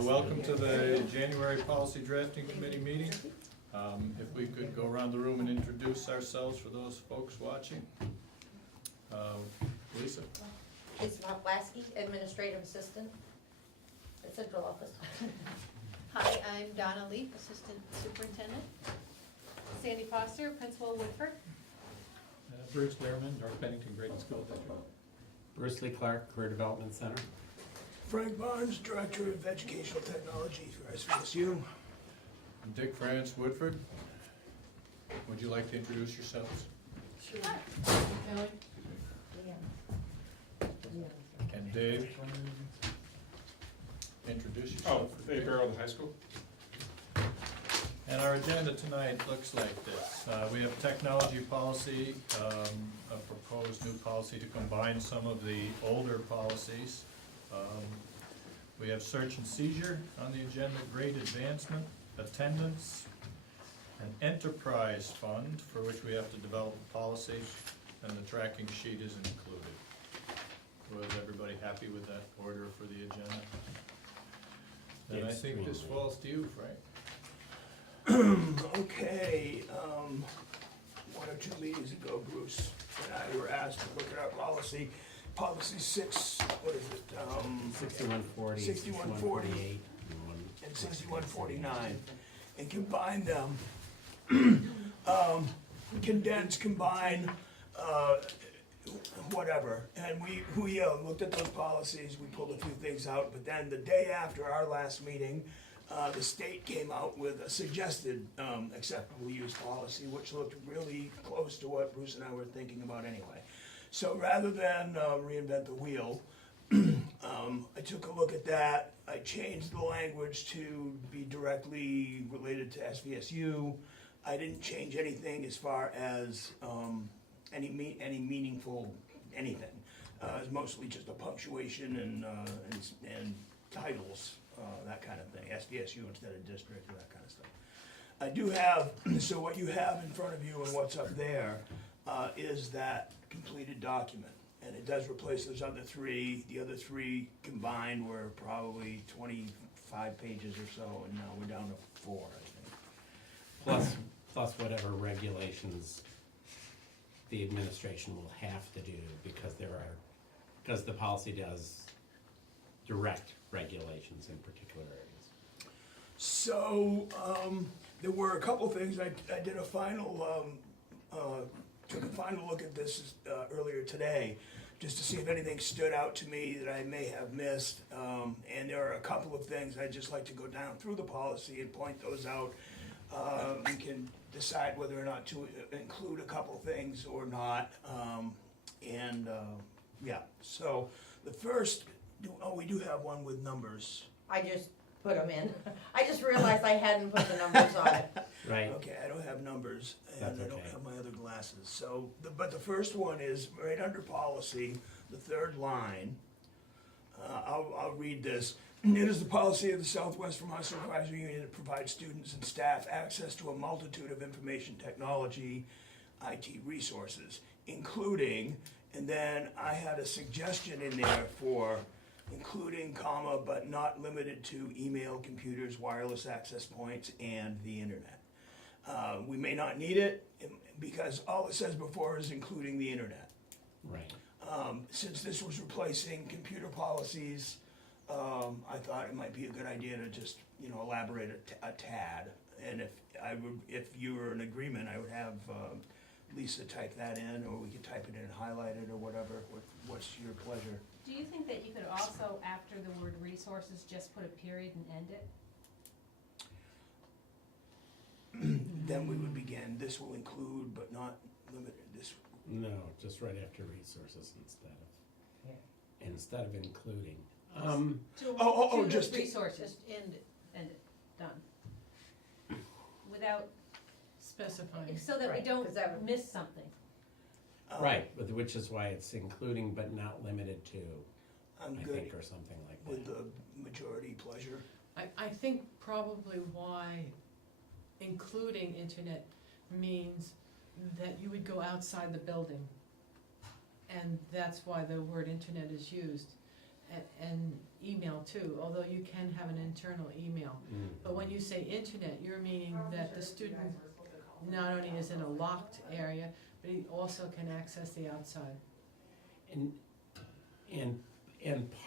Welcome to the January Policy Drafting Committee meeting. If we could go around the room and introduce ourselves for those folks watching. Lisa? Lisa Poplaski, Administrative Assistant at Central Office. Hi, I'm Donna Leaf, Assistant Superintendent. Sandy Foster, Principal Woodford. Bruce Lehrman, North Bennington Grading School District. Bruce Lee Clark, Career Development Center. Frank Barnes, Director of Educational Technology for SVSU. I'm Dick France, Woodford. Would you like to introduce yourselves? Sure. And Dave, introduce yourself. Dave Barrow, the high school. And our agenda tonight looks like this. We have technology policy, a proposed new policy to combine some of the older policies. We have search and seizure on the agenda, grade advancement, attendance, an enterprise fund for which we have to develop a policy, and the tracking sheet is included. Was everybody happy with that order for the agenda? Then I think this falls to you, Frank. Okay, 1 or 2 meetings ago, Bruce and I were asked to look at our policy 6, what is it? 6140, 6140, and 6149, and combine them, condense, combine, whatever. And we looked at those policies, we pulled a few things out, but then the day after our last meeting, the state came out with a suggested acceptable use policy, which looked really close to what Bruce and I were thinking about anyway. So rather than reinvent the wheel, I took a look at that. I changed the language to be directly related to SVSU. I didn't change anything as far as any meaningful anything. It's mostly just a punctuation and titles. That kind of thing, SVSU instead of district and that kind of stuff. I do have, so what you have in front of you and what's up there is that completed document. And it does replace those other 3. The other 3 combined were probably 25 pages or so, and now we're down to 4, I think. Plus whatever regulations the administration will have to do, because the policy does direct regulations in particular areas. So, there were a couple things. I did a final, took a final look at this earlier today, just to see if anything stood out to me that I may have missed. And there are a couple of things I'd just like to go down through the policy and point those out. We can decide whether or not to include a couple things or not. Yeah, so the first, we do have one with numbers. I just put them in. I just realized I hadn't put the numbers on it. Right. Okay, I don't have numbers, and That's I don't okay. have my other glasses. So, but the first one is right under policy, the 3rd line. I'll read this. It is the policy of the Southwest Vermont Supervisory Union to provide students and staff access to a multitude of information technology, IT resources, including, and then I had a suggestion in there for including, comma, but not limited to email, computers, wireless access points, and the internet. We may not need it, because all it says before is including the internet. Right. Since this was replacing computer policies, I thought it might be a good idea to just, elaborate a tad. And if you were in agreement, I would have Lisa type that in, or we could type it in and highlight it, or whatever. What's your pleasure? Do you think that you could also, after the word resources, just put a period and end it? Then we would begin, this will include but not limited, this. No, just right after resources instead of including. To just resources, end it, done. Without, Specifying. so that we Right, don't 'cause that would- miss something. Right, which is why it's including but not limited to, I'm I good think, or something like with that. the majority pleasure. I think probably why including internet means that you would go outside the building. And that's why the word internet is used. And email too, although you can have an internal email. But when you say internet, you're meaning that the student not only is in a locked area, but he also can access the outside. And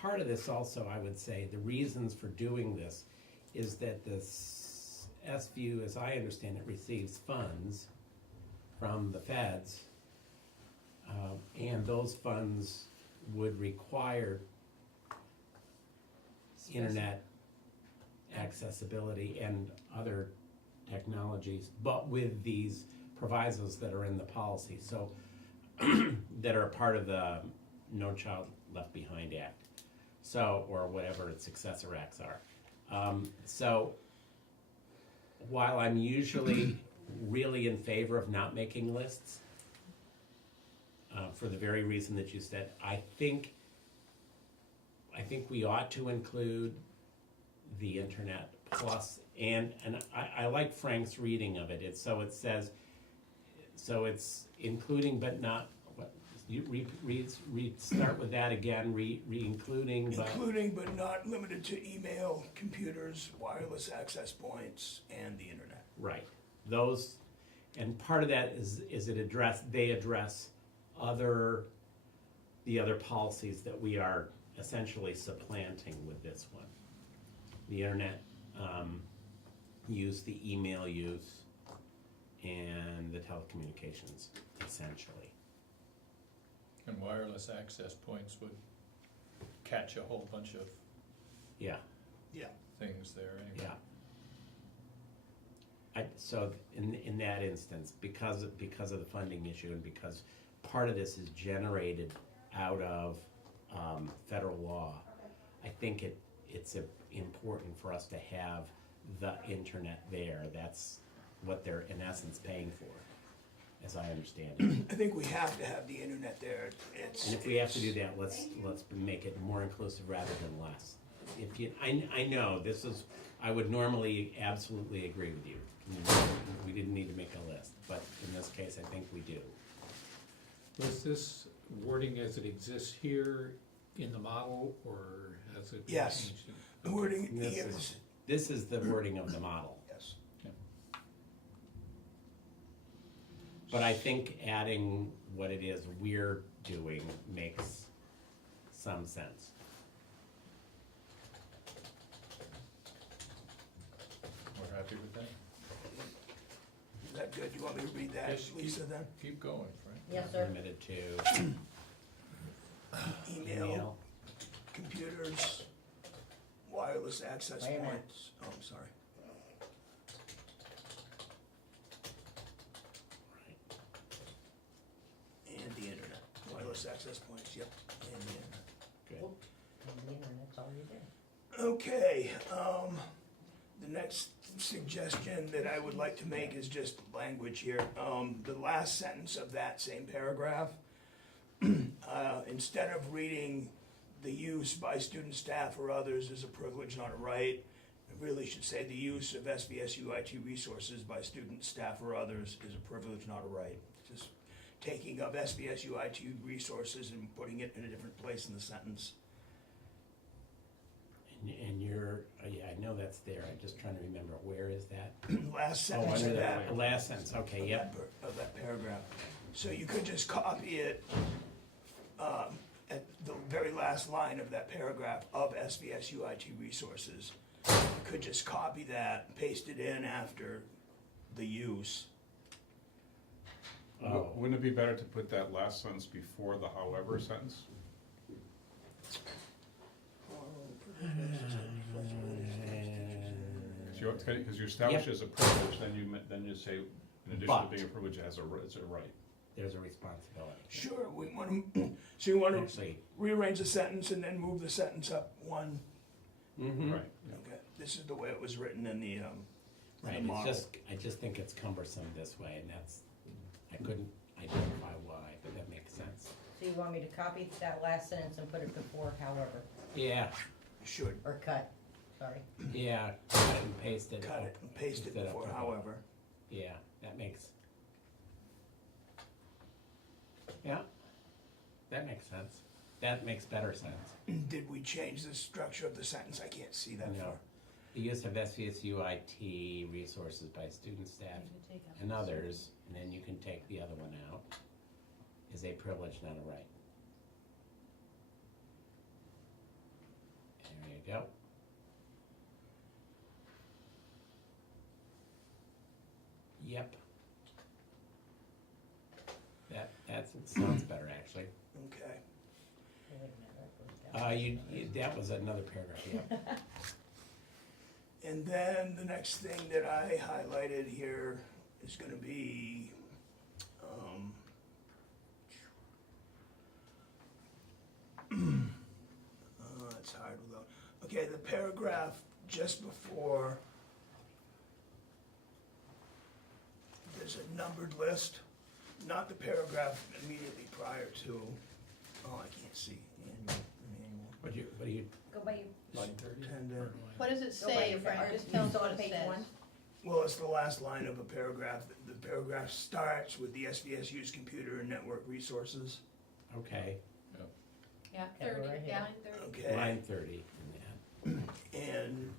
part of this also, I would say, the reasons for doing this is that this SVU, as I understand it, receives funds from the feds, and those funds would require internet accessibility and other technologies, but with these provisos that are in the policy, so that are a part of the No Child Left Behind Act, so, or whatever its successor acts are. So while I'm usually really in favor of not making lists, for the very reason that you said, I think we ought to include the internet plus, and I like Frank's reading of it. It says, so it's including but not, what, you start with that again, including but. Including but not limited to email, computers, wireless access points, and the internet. Right, those, and part of that is they address the other policies that we are essentially supplanting with this one. The internet use, the email use, and the telecommunications, essentially. And wireless access points would catch a whole bunch of Yeah, things there anyway. yeah. So in that instance, because of the funding issue, and because part of this is generated out of federal law, I think it's important for us to have the internet there. That's what they're in essence paying for, as I understand it. I think we have to have the internet there. And if we have to do that, let's make it more inclusive rather than less. If you, I know this is, I would normally absolutely agree with you. We didn't need to make a list, but in this case, I think we do. Was this wording as it exists here in the model, or has it been Yes. changed? Wording This is, This is the wording of the model. yes. But I think adding what it is we're doing makes some sense. We're happy with that? Is that good? You want me to read that, Yes, Lisa, then? Keep going, Frank. Yes, sir. Limited to Email, email. computers, wireless access Wait a minute. points. Oh, I'm sorry. And the internet, wireless access points, yep, and the internet. Good. And the internet's already there. Okay, the next suggestion that I would like to make is just language here. The last sentence of that same paragraph, instead of reading the use by student, staff, or others is a privilege, not a right, it really should say the use of SVSU IT resources by student, staff, or others is a privilege, not a right. Just taking of SVSU IT resources and putting it in a different place in the sentence. And you're, yeah, I know that's there. I'm just trying to remember, where is that? Last Oh, sentence under of that, that. last sentence, okay, yep. Of that paragraph. So you could just copy it, at the very last line of that paragraph of SVSU IT resources. You could just copy that, paste it in after the use. Oh, Wouldn't it be better to put that last sentence before the however sentence? Because you establish it as a privilege, then you say, in addition to But- being a privilege, it has it's a right. there's a responsibility. Sure, we want to, so you want to Actually, rearrange the sentence and then move the sentence up one. mhm. Right. Okay, this is the way it was written in the Right, it's model. just, I just think it's cumbersome this way, and that's, I couldn't identify why, but that makes sense. So you want me to copy that last sentence and put it before however, Yeah, Should or cut, sorry. yeah, cut it and paste it. cut it and paste it Instead of before the- however. Yeah, that makes. Yeah, that makes sense. that makes better sense. Did we change the structure of the sentence? I can't see that No. far. The use of SVSU IT resources by student, staff, and others, and then you can take the other one out, is a privilege, not a right. There you go. Yep. That sounds better, actually. Okay. That was another paragraph, yeah. And then the next thing that I highlighted here is gonna be, it's hard without, okay, the paragraph just before, there's a numbered list, not the paragraph immediately prior to, oh, I can't see, annual. What do you, Go by your, Superintendent. What does it go by say, your, Frank? or Just you tell us still what on it page says. one? Well, it's the last line of a paragraph. The paragraph starts with the SVSU's computer and network resources. okay, Yeah, Okay, 30, right here. line 30. Okay. line 30 in that. And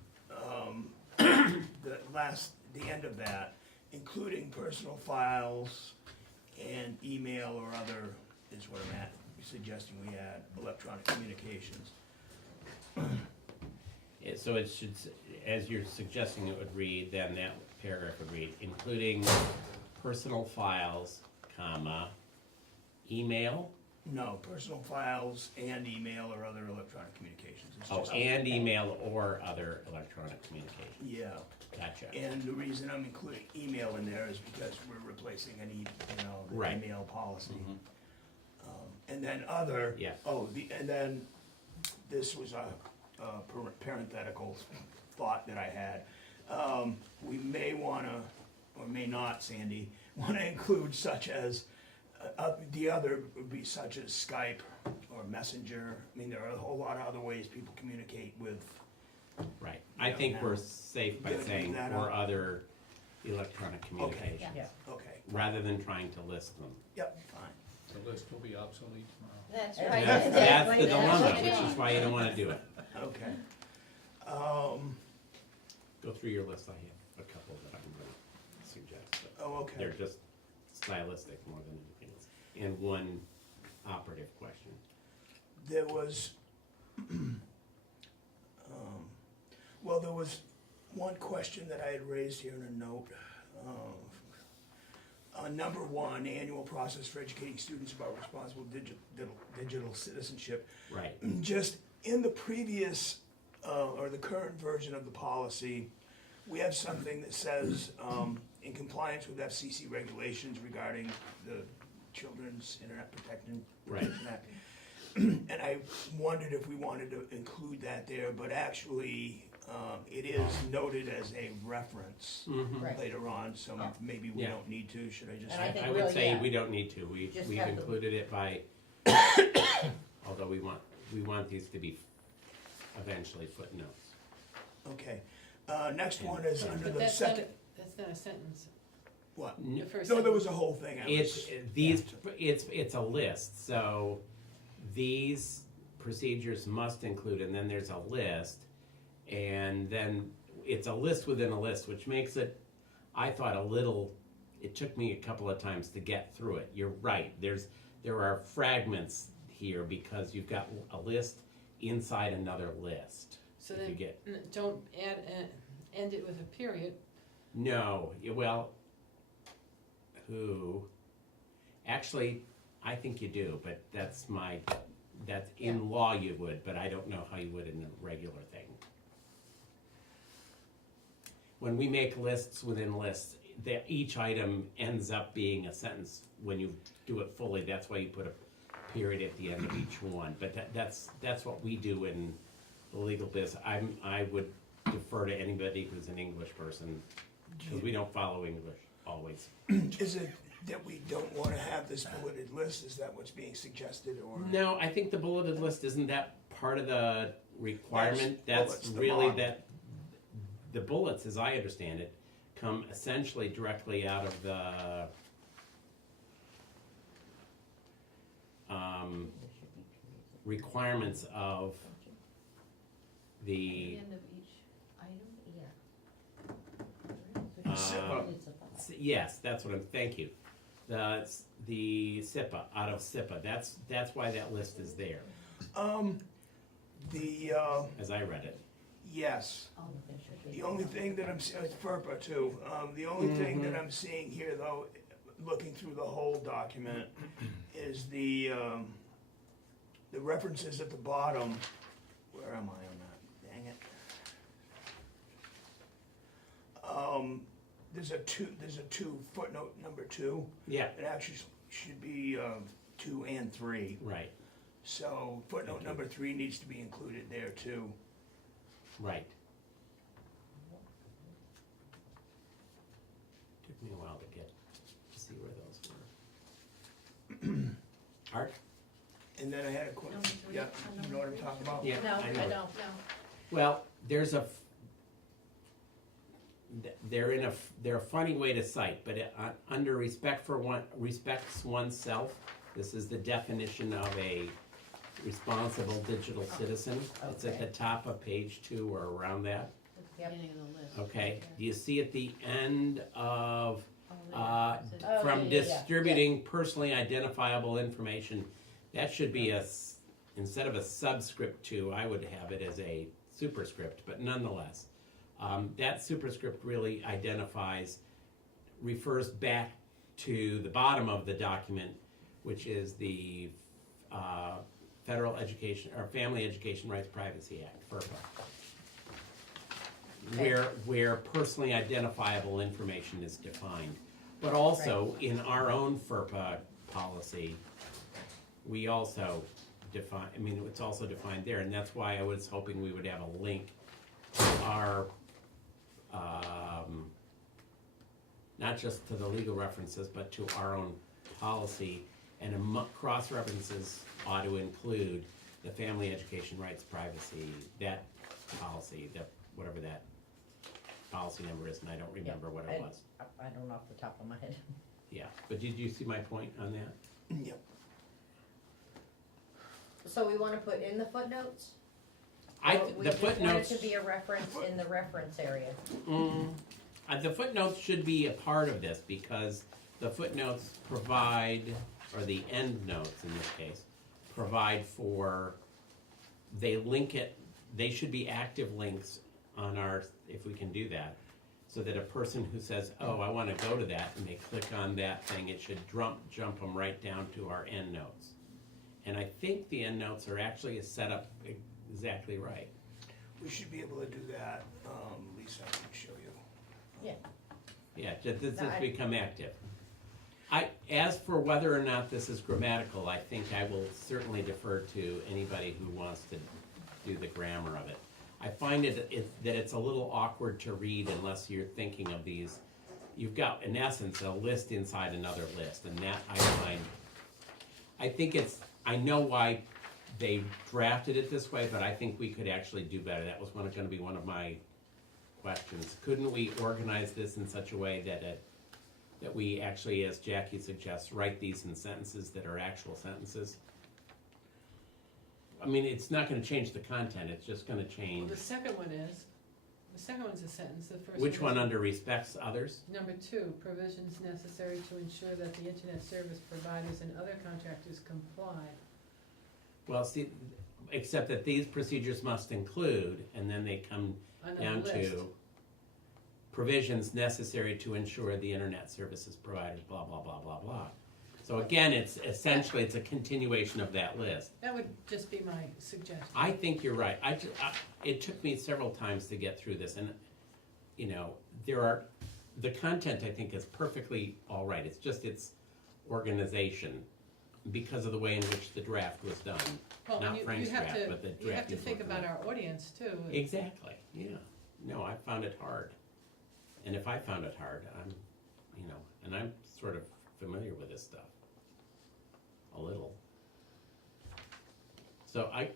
the end of that, including personal files and email or other, is what I'm suggesting we add, electronic communications. So it should, as you're suggesting it would read, then that paragraph would read, including personal files, comma, email, No, personal files and email or other electronic communications. It's just- and email or other electronic communication. Yeah. Gotcha. And the reason I'm including email in there is because we're replacing the Right. email policy. Mhm. And then other. Yeah. And then this was a parenthetical thought that I had. We may wanna, or may not, Sandy, wanna include such as, the other would be such as Skype or Messenger. I mean, there are a whole lot of other ways people communicate with. Right. I Yeah. think we're safe by Gonna leave saying that or out. other electronic communication, Yeah. Okay, rather than trying to list them. yep, fine. The list will be obsolete tomorrow. That's Yeah. right. That's Exactly. the dilemma, That's which is why you don't wanna do it. Okay. Go through your list, I have a couple that I'm gonna suggest, but Oh, okay. they're just stylistic more than anything else. And one operative question. There was, well, there was one question that I had raised here in a note. Number one, annual process for educating students about responsible digital citizenship. Right. Just in the previous, or the current version of the policy, we have something that says, in compliance with FCC regulations regarding the Children's Internet Protection Act. And I wondered if we wanted to include that there, but actually, it is noted as a reference Right. later on, so Yeah. maybe we Yeah. don't need to, should I just? And I think I would really, say yeah. we don't need to, we've Just have the- included it by, although we want these to be eventually footnotes. Okay, next one is under But the that's not, second, that's not a sentence. what? The first No, there sentence. was a whole thing, I was. It's a list, so these procedures must include, and then there's a list, and then it's a list within a list, which makes it, I thought, it took me a couple of times to get through it. You're right, there are fragments here because you've got a list inside another list. So If you then, get, don't add, end it with a period. no, well, actually, I think you do, but that's in law you would, but I don't know how you would in a regular thing. When we make lists within lists, each item ends up being a sentence. When you do it fully, that's why you put a period at the end of each one. But that's what we do in the legal biz. I would defer to anybody who's an English person, because we don't follow English always. Is it that we don't wanna have this bulleted list, is that what's being suggested, or? No, I think the bulleted list, isn't that part of the requirement? Yes, That's bullets, the really model. the bullets, as I understand it, come essentially directly out of the, requirements of At the, the end of each item? SIPA. yes, that's what I'm, thank you. The SIPA, out of SIPA, that's why that list is there, as I read it. Yes. The only thing that it's FERPA too, the only thing that I'm seeing here though, looking through the whole document, is the references at the bottom. Where am I on that? Dang it. There's a two footnote number 2. Yeah, It actually should be 2 and 3. right, So footnote Okay. number 3 needs to be included there too. right. Took me a while to see where those were. Art? And then I had a question. Number 3, Yeah, on you number know what I'm 3? talking about? Yeah, No, I I know. don't. No. Well, they're a funny way to cite, but under respects oneself, this is the definition of a responsible digital citizen. It's at the top of page 2 or around that, Yep. Beginning of the list. okay? Do you see at the end of, Oh, there. It says- Oh, from yeah. distributing personally identifiable information, that should be instead of a subscript 2, I would have it as a superscript, but nonetheless. That superscript really refers back to the bottom of the document, which is the Federal Education, or Family Education Rights Privacy Act, FERPA. Where personally identifiable information is defined. But also, in our own FERPA policy, we also define, it's also defined there, and that's why I was hoping we would have a link to our, not just to the legal references, but to our own policy, and cross references ought to include the Family Education Rights Privacy, that policy, whatever that policy number is, and I don't remember what it was. I don't know off the top of my head. Yeah, but did you see my point on that? Yep. So we wanna put in the footnotes? The Or we just want it footnotes, to be a reference in the reference area? the footnotes should be a part of this, because the footnotes provide, or the end notes in this case, provide for, they link it, they should be active links on our, if we can do that, so that a person who says, oh, I wanna go to that, and they click on that thing, it should jump them right down to our end notes. And I think the end notes are actually set up exactly right. We should be able to do that. Lisa, I can show you. Yeah, this No, has I- become active. As for whether or not this is grammatical, I think I will certainly defer to anybody who wants to do the grammar of it. I find that it's a little awkward to read unless you're thinking of these. You've got, in essence, a list inside another list, and that I know why they drafted it this way, but I think we could actually do better. That was gonna be one of my questions. Couldn't we organize this in such a way that we actually, as Jackie suggests, write these in sentences that are actual sentences? It's not gonna change the content, it's just gonna Well, change. the second one's a sentence, the first one. Which one is- under respects others? Number 2, provisions necessary to ensure that the internet service providers and other contractors comply. Well, see, except that these procedures must include, and then they come Another down list. to provisions necessary to ensure the internet services providers, blah, blah, blah, blah, blah. So again, it's essentially, it's a continuation of that list. That would just be my suggestion. I think you're right. It took me several times to get through this, and, the content, I think, is perfectly all right. It's just its organization, because of the way in which the draft was done. Well, Not you Frank's have draft, to, but the you have draft to he's think working about on. our audience too. Exactly, yeah. No, I found it hard. And if I found it hard, and I'm sort of familiar with this stuff. A little. So I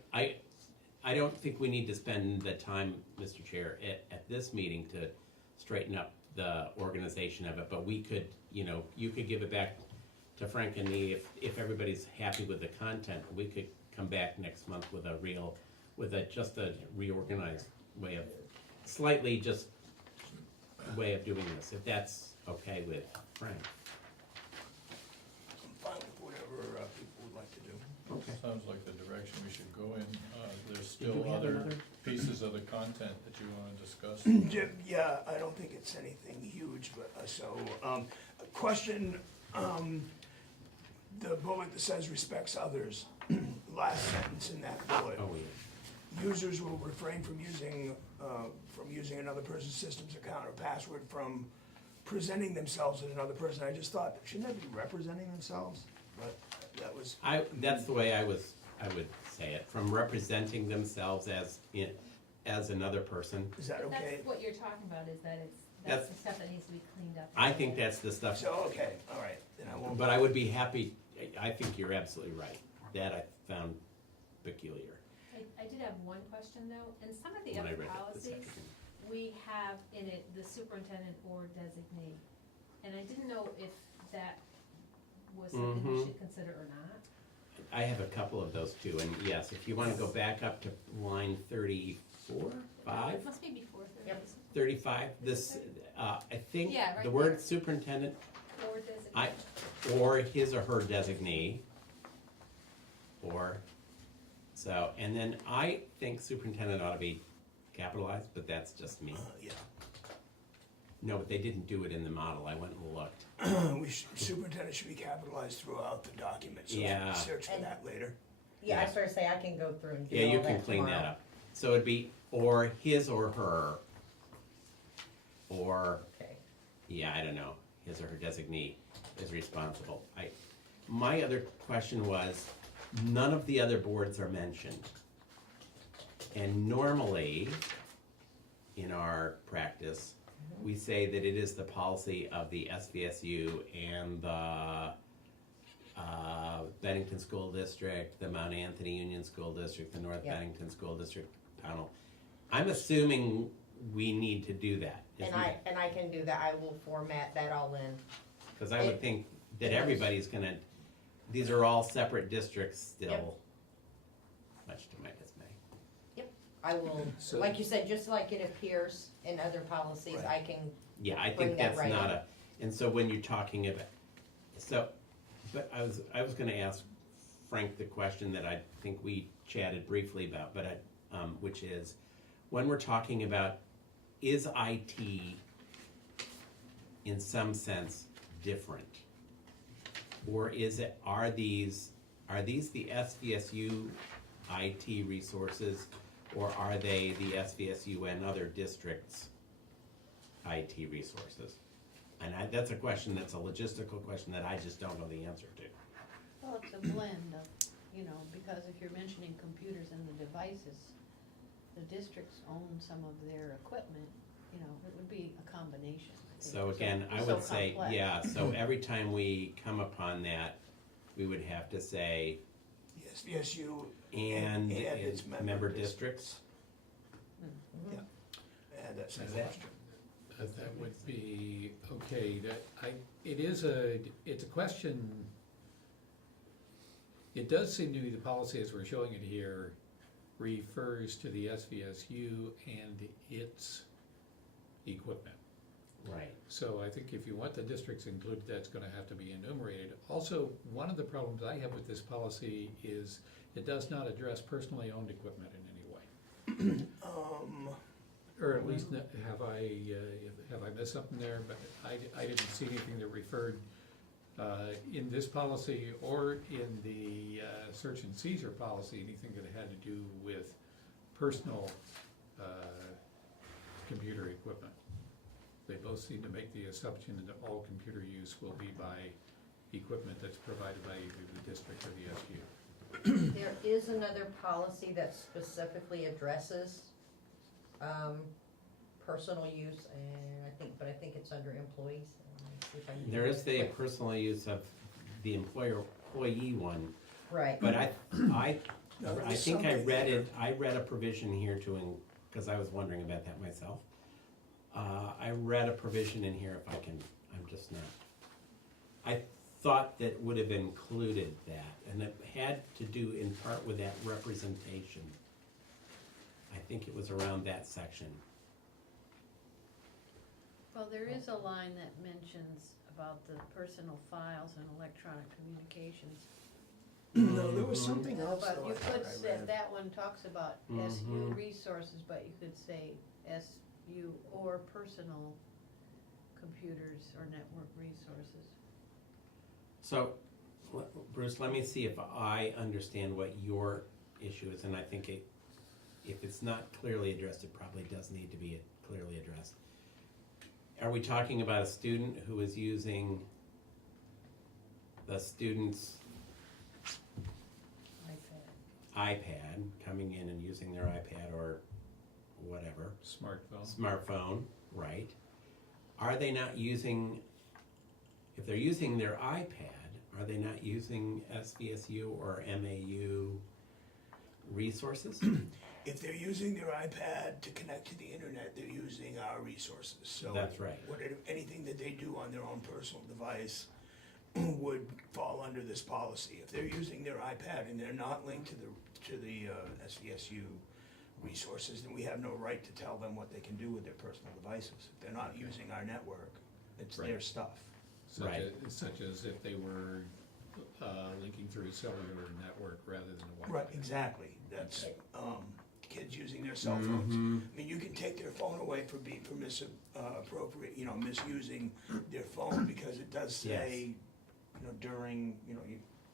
don't think we need to spend the time, Mr. Chair, at this meeting to straighten up the organization of it, but we could, you could give it back to Frank and me if everybody's happy with the content, we could come back next month with just a reorganized way of, slightly just way of doing this, if that's okay with Frank. I'm fine with whatever people would like to do. Okay. Sounds like the direction we should go in. There's Do we still have other another? pieces of the content that you wanna discuss. Yeah, I don't think it's anything huge, but, a question, the bullet that says respects others, last sentence in that bullet. Oh, yeah. Users will refrain from using another person's system's account or password from presenting themselves as another person. I just thought, shouldn't that be representing themselves? But that was, That's the way I would say it, from representing themselves as another person. is that But okay? that's what you're talking about, is that That's- that's the stuff that needs to be cleaned up. I think that's the stuff, So, okay, all right, then I won't. but I would be happy, I think you're absolutely right. That I found peculiar I did have one question though, in some of the when I other read it this policies, afternoon. we have in it the superintendent or designee. And I didn't know if that was something we Mhm. should consider or not. I have a couple of those too, and yes, if you wanna go back up to line 34, 5, It must be before 30. Yep. 35, this, I think Yeah, right the word there. superintendent, Or designee. or his or her designee, or, so, and then I think superintendent ought to be capitalized, but that's just me. Yeah. No, but they didn't do it in the model, I went and looked. Superintendent should be capitalized throughout the document, so Yeah. I'll search for And- that later. Yeah, I Yeah. was gonna say, I can go through and do Yeah, all you that can clean that tomorrow. up. So it'd be, or his or her, or, Okay. yeah, I don't know, his or her designee is responsible. My other question was, none of the other boards are mentioned. And normally, in our practice, we say that it is the policy of the SVSU and the Bennington School District, the Mount Anthony Union School District, the North Yep. Bennington School District panel. I'm assuming we need to do that. And I can do that, I will format that all in. Because I would think that everybody's gonna, these are all separate districts still, Yep. much to my dismay. I will, So- like you said, just like it appears in other policies, Right. I can, Yeah, I Bring think that that's right not in. and so when you're talking about, but I was gonna ask Frank the question that I think we chatted briefly about, but which is, when we're talking about, is IT in some sense different? Or are these the SVSU IT resources, or are they the SVSU and other districts' IT resources? And that's a question, that's a logistical question that I just don't know the answer to. Well, it's a blend of, because if you're mentioning computers and the devices, the districts own some of their equipment, it would be a combination. I think. So again, I It's would so say, complex. yeah, so every time we come upon that, we would have to say, The SVSU and its member districts. and that same Is that- question. That would be, okay, it's a question. It does seem to be the policy as we're showing it here refers to the SVSU and its equipment. Right. So I think if you want the districts included, that's gonna have to be enumerated. Also, one of the problems I have with this policy is it does not address personally owned equipment in any way. Or at least have I missed something there, but I didn't see anything that referred in this policy or in the search and seizure policy, anything that had to do with personal computer equipment. They both seem to make the assumption that all computer use will be by equipment that's provided by either the district or the SU. there is another policy that specifically addresses, personal use, and I think it's under employees. Let me see if I can do There is it the quick. personal use of the employee one, Right, but I No, there I was think I something read there. it, I read a provision here because I was wondering about that myself. I read a provision in here, if I can, I'm just not. I thought that would have included that, and it had to do in part with that representation. I think it was around that section. Well, there is a line that mentions about the personal files and electronic communications. No, there was something else But though, you I thought could I say, read. that one talks about SU Mhm. resources, but you could say SU or personal computers or network resources. So, Bruce, let me see if I understand what your issue is, and I think if it's not clearly addressed, it probably does need to be clearly addressed. Are we talking about a student who is using the student's iPad, coming in and using their iPad or whatever, smartphone, right? Are they not using, if they're using their iPad, are they not using SVSU or MAU resources? If they're using their iPad to connect to the internet, they're using our resources, so. That's right. Anything that they do on their own personal device would fall under this policy. If they're using their iPad and they're not linked to the SVSU resources, then we have no right to tell them what they can do with their personal devices. If they're not using our network, it's their Right. stuff. Right. Such as if they were linking through a cellular network rather than a Wi-Fi. Right, exactly. That's, kids using their cell Mm-hmm. phones. I mean, you can take their phone away for being appropriate, misusing their phone, because it does say, during,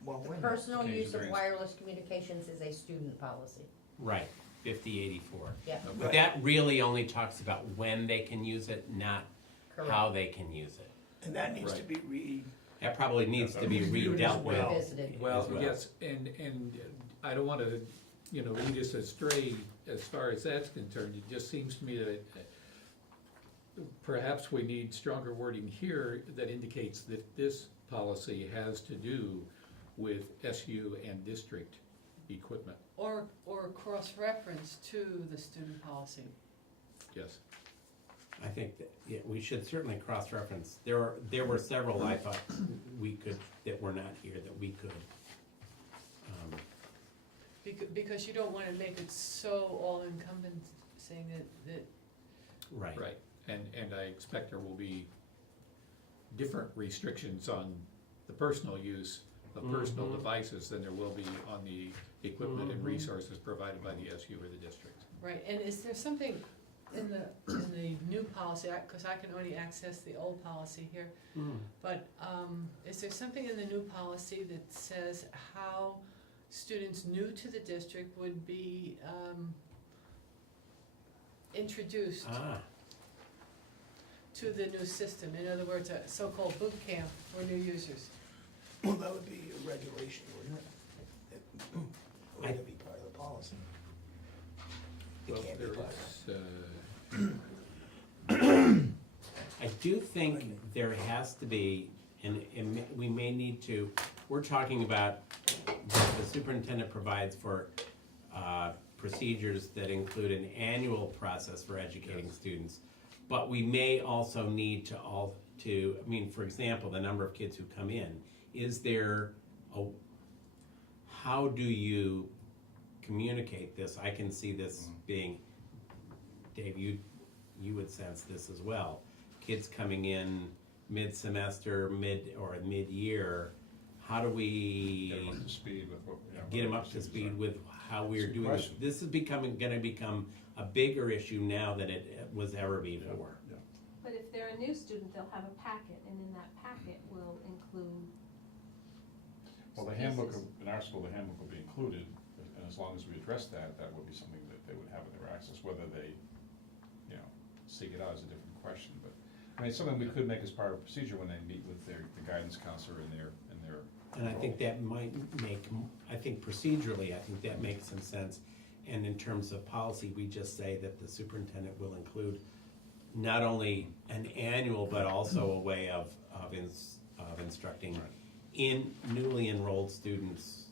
well, wait a minute. Personal Okay, use of great. wireless communications is a student policy. Right, 5084. Yeah, But that really only talks about when they can use it, not how correct. they can use it. And that needs to be That probably needs to be Reviewed as redealt with. well. Revisited. Well, as well. yes, and I don't wanna, lead us astray as far as that's concerned. It just seems to me that perhaps we need stronger wording here that indicates that this policy has to do with SU and district equipment, Or cross-reference to the student policy. yes. I think that, we should certainly cross-reference. There were several I thought that were not here that we could. Because you don't wanna make it so all-encompassing that Right. Right, and I expect there will be different restrictions on the personal use of personal Mhm. devices than there will be on the equipment and Mhm. resources provided by the SU or the district. Right, and is there something in the new policy, because I can only access the old policy here, but is there something in the new policy that says how students new to the district would be introduced to the new system? In other words, a so-called boot camp for new users. Well, that would be a regulation, wouldn't it? It would be part of the policy. It Well, can't be there part of is, I do think there has to be, and we may need to, we're talking about the superintendent provides for procedures that include an annual process for educating students. But we may also need for example, the number of kids who come in, how do you communicate this? I can see this being, Dave, you would sense this as well. Kids coming in mid-semester, mid-year, how do we Get them up to speed with what, get them what up to procedures speed are. with how we're That's a good doing this? question. This is gonna become a bigger issue now than it was ever before. Yeah. But if they're a new student, they'll have a packet, and in that packet will include Well, the handbook, pieces. in our school, the handbook will be included, and as long as we address that, that would be something that they would have in their access. Whether they, seek it out is a different question, but, I mean, it's something we could make as part of procedure when they meet with the guidance counselor in their And I think that might I think procedurally, I think that makes some sense. And in terms of policy, we just say that the superintendent will include not only an annual, but also a way of instructing Right. in newly enrolled students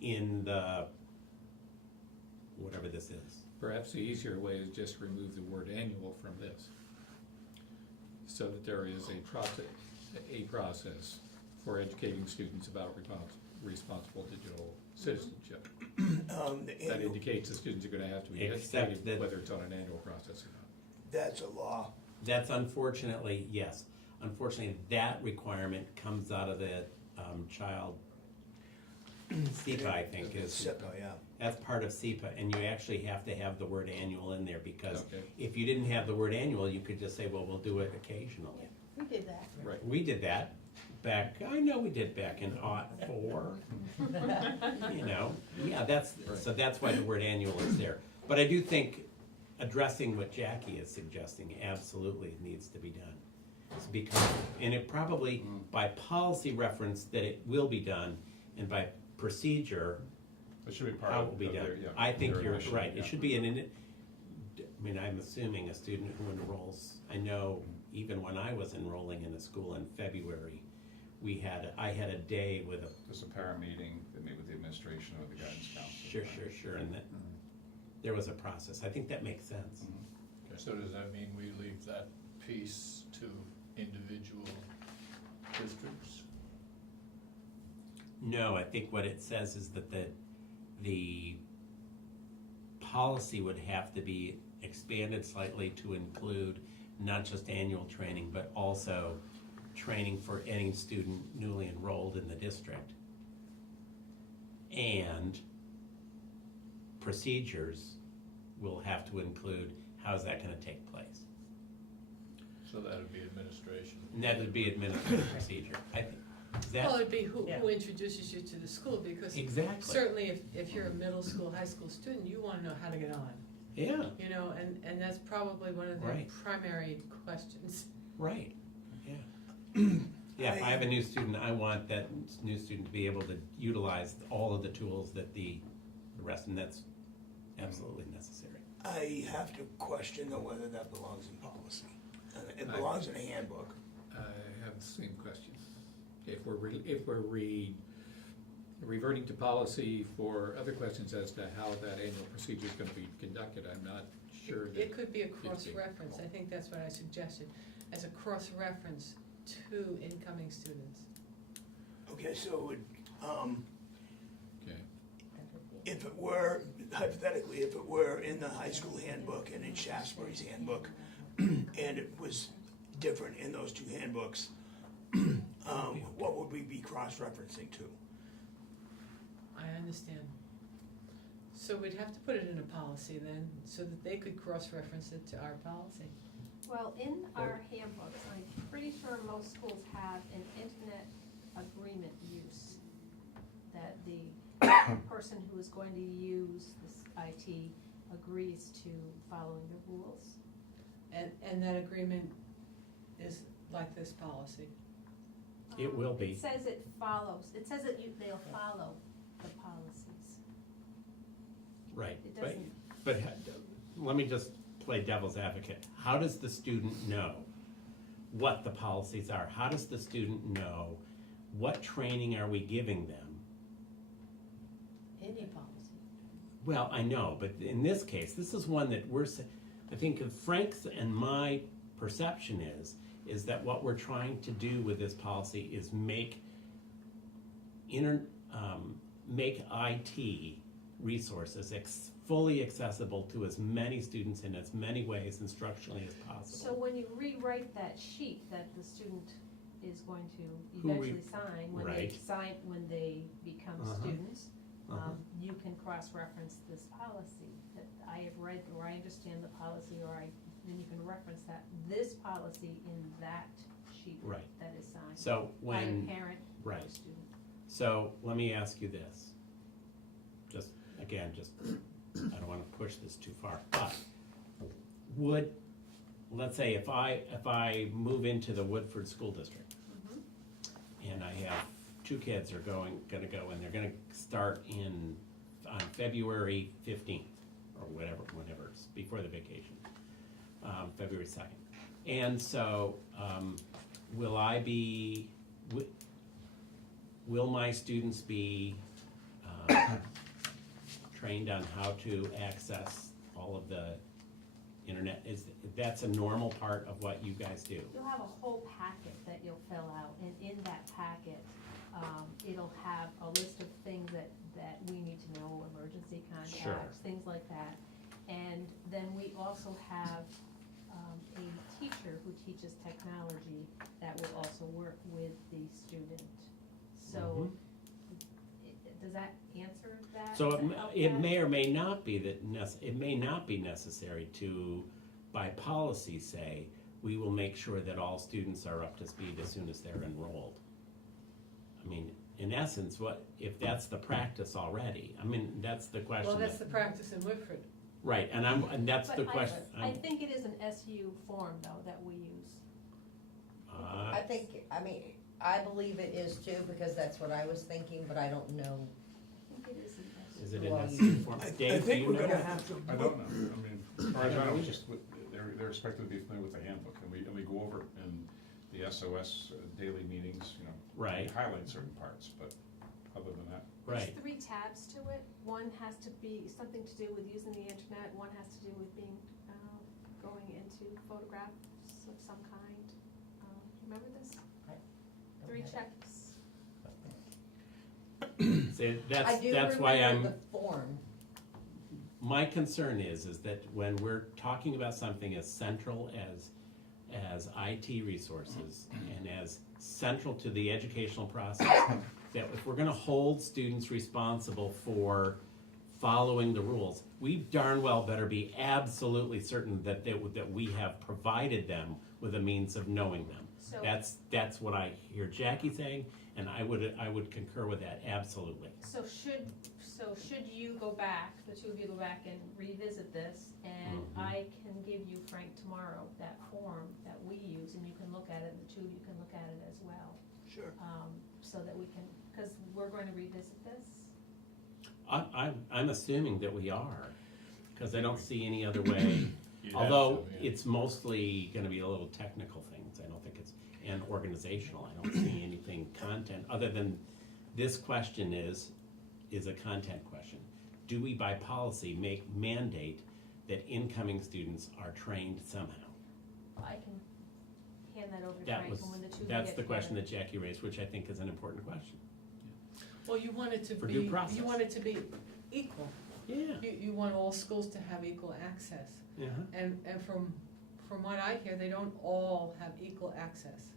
in the, whatever this is. perhaps the easier way is just remove the word annual from this. So that there is a process for educating students about responsible digital citizenship. The That annual, indicates the students are gonna have to be Except educated, that- whether it's on an annual process or not. that's a law. That's unfortunately, yes, unfortunately, that requirement comes out of the, child, SEPA, I think, is, SIPA, yeah. that's part of SEPA, and you actually have to have the word annual in there, because Okay. if you didn't have the word annual, you could just say, well, we'll do it occasionally. We did that. Right. We did that back, I know we did back in '04. You know, yeah, so that's why the word annual is there. But I do think addressing what Jackie is suggesting absolutely needs to be done. It's because, and it probably, by policy reference, that it will be done, and by procedure, It should be part how of it will be their- done. yeah, I think their you're initiative, right, yeah. it should be I mean, I'm assuming a student who enrolls, I know even when I was enrolling in a school in February, I had a day with a, Just a parent meeting, they meet with the administration or the guidance counselor. sure, and that, there was a process, I think that makes sense. So does that mean we leave that piece to individual districts? No, I think what it says is that the policy would have to be expanded slightly to include not just annual training, but also training for any student newly enrolled in the district. And procedures will have to include, how's that gonna take place? So that'd be administration. And that would be administrative procedure, I think, is Well, that, it'd be who Yeah. introduces you to the school, because exactly, certainly if you're a middle school, high school student, you wanna know how to get on, yeah, you know, and that's probably one of the Right. primary questions. right, yeah. Yeah, if I have a new student, I want that new student to be able to utilize all of the tools that the rest, and that's absolutely necessary. I have to question though whether that belongs in policy. It belongs in a handbook. I have the same question. If we're reverting to policy for other questions as to how that annual procedure is gonna be conducted, I'm not sure that. It could be a cross-reference, I think that's what I suggested, as a cross-reference to incoming students. Okay, so it would, Okay. if it were, hypothetically, if it were in the high school handbook and in Shaftesbury's handbook, and it was different in those two handbooks, what would we be cross-referencing to? I understand. So we'd have to put it in a policy then, so that they could cross-reference it to our policy. Well, in our handbooks, I'm pretty sure most schools have an internet agreement use, that the person who is going to use this IT agrees to following the rules. And that agreement is like this policy. It will be. It says it follows, it says that they'll follow the policies. Right, It but, doesn't- but let me just play devil's advocate. How does the student know what the policies are? How does the student know what training are we giving them? Any policy. Well, I know, but in this case, this is one that I think Frank's and my perception is that what we're trying to do with this policy is make IT resources fully accessible to as many students in as many ways instructionally as So possible. when you rewrite that sheet that the student is going to Who eventually sign, right. when they become Uh-huh. students, Uh-huh. you can cross-reference this policy that I have read, or I understand the policy, then you can reference this policy in that sheet Right. that is signed So by a when, parent or a right. student. So let me ask you this. I don't wanna push this too far, but let's say if I move into the Woodford School District, and I have two kids are gonna go, and they're gonna start on February 15th, or whenever it's before the vacation, February 2nd. And so, will my students be trained on how to access all of the internet? that's a normal part of what you guys do. You'll have a whole packet that you'll fill out, and in that packet, it'll have a list of things that we need to know, emergency Sure. contacts, things like that. And then we also have, a teacher who teaches technology that will also work with the student. So, does that answer that? So Does that help it that? may or may not be that it may not be necessary to, by policy, say, we will make sure that all students are up to speed as soon as they're enrolled. I mean, in essence, what, if that's the practice already, I mean, that's the question. Well, that's the practice in Whitford. Right, and that's the But question. I think it is an SU form though that we use. I think, I believe it is too, because that's what I was thinking, but I don't know. I think it is an SU. Is it in Well, SU form? I Dave, do think you we're know? gonna have to. I don't know, I mean, as far as I know, it's just, they're expected to be familiar with the handbook, and we go over it in the SOS daily meetings, you know. Right. We highlight certain parts, but other than that. Right, There's 3 tabs to it. One has to be something to do with using the internet, one has to do with being, going into photographs of some kind. Remember this? 3 checks. so I do that's why remember the form. my concern is that when we're talking about something as central as IT resources and as central to the educational process, that if we're gonna hold students responsible for following the rules, we darn well better be absolutely certain that we have provided them with a means of knowing them. So- That's what I hear Jackie saying, and I would concur with that, absolutely. So should you go back, the 2 of you go back and revisit this, and Mhm. I can give you, Frank, tomorrow, that form that we use, and you can look at it, and the 2 of you can look at it as well. Sure. So that we can, because we're going to revisit this. I'm assuming that we are, because I don't see any other way. You'd have Although to, yeah. it's mostly gonna be a little technical things, I don't think it's, and organizational, I don't see anything content, other than this question is a content question. Do we by policy mandate that incoming students are trained somehow? I can hand that over to That Frank, was, and when the 2 of you that's get the question together. that Jackie raised, which I think is an important question. Well, you want it to For be, due process. you want it to be equal. Yeah. You want all schools to have equal access. Uh-huh. And from what I hear, they don't all have equal access.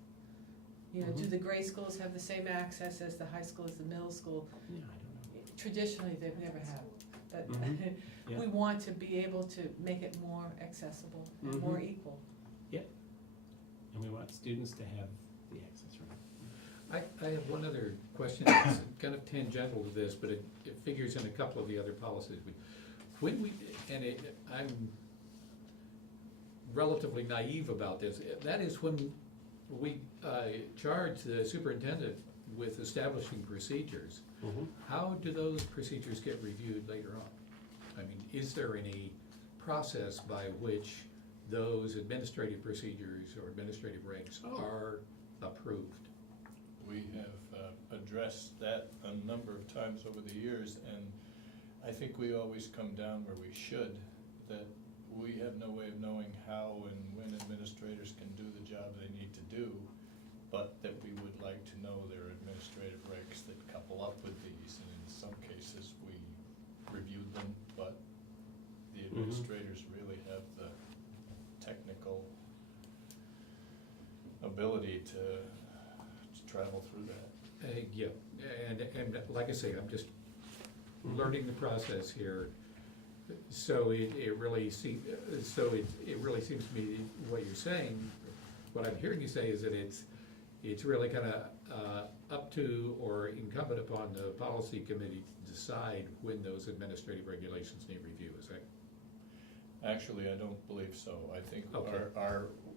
You know, do Mhm. the grade schools have the same access as the high school, as the middle school? Yeah, I don't know. Traditionally, they've never had. But Mhm. Yeah. we want to be able to make it more accessible and more Mhm. equal. And we want students to have the access, right? I have one other question, that's kind of tangential to this, but it figures in a couple of the other policies. When we, I'm relatively naive about this, that is when we charge the superintendent with establishing procedures. Mhm. How do those procedures get reviewed later on? I mean, is there any process by which those administrative procedures or administrative regs are approved? We have addressed that a number of times over the years, and I think we always come down where we should, that we have no way of knowing how and when administrators can do the job they need to do, but that we would like to know their administrative regs that couple up with these, and in some cases, we reviewed them, but the administrators really have the technical ability to travel through that. Yeah, and like I say, I'm just learning the process here. So it really seems to me what you're saying, what I'm hearing you say is that it's really kind of up to or incumbent upon the policy committee to decide when those administrative regulations need review, is that? Actually, I don't believe so. I think Okay.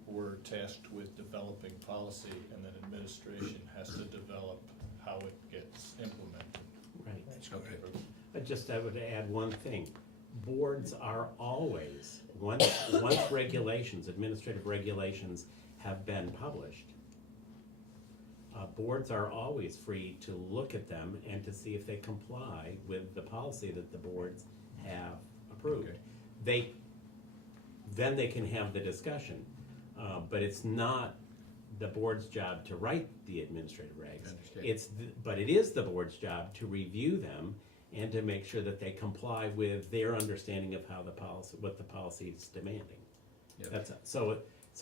we're tasked with developing policy, and then administration has to develop how it gets implemented. Right. Okay. But just I would add one thing. Boards are always, once regulations, administrative regulations have been published, boards are always free to look at them and to see if they comply with the policy that the boards have approved. Okay. then they can have the discussion. But it's not the board's job to write the administrative regs. Understand. But it is the board's job to review them and to make sure that they comply with their understanding of how the policy, what the policy is demanding. Yep. That's, so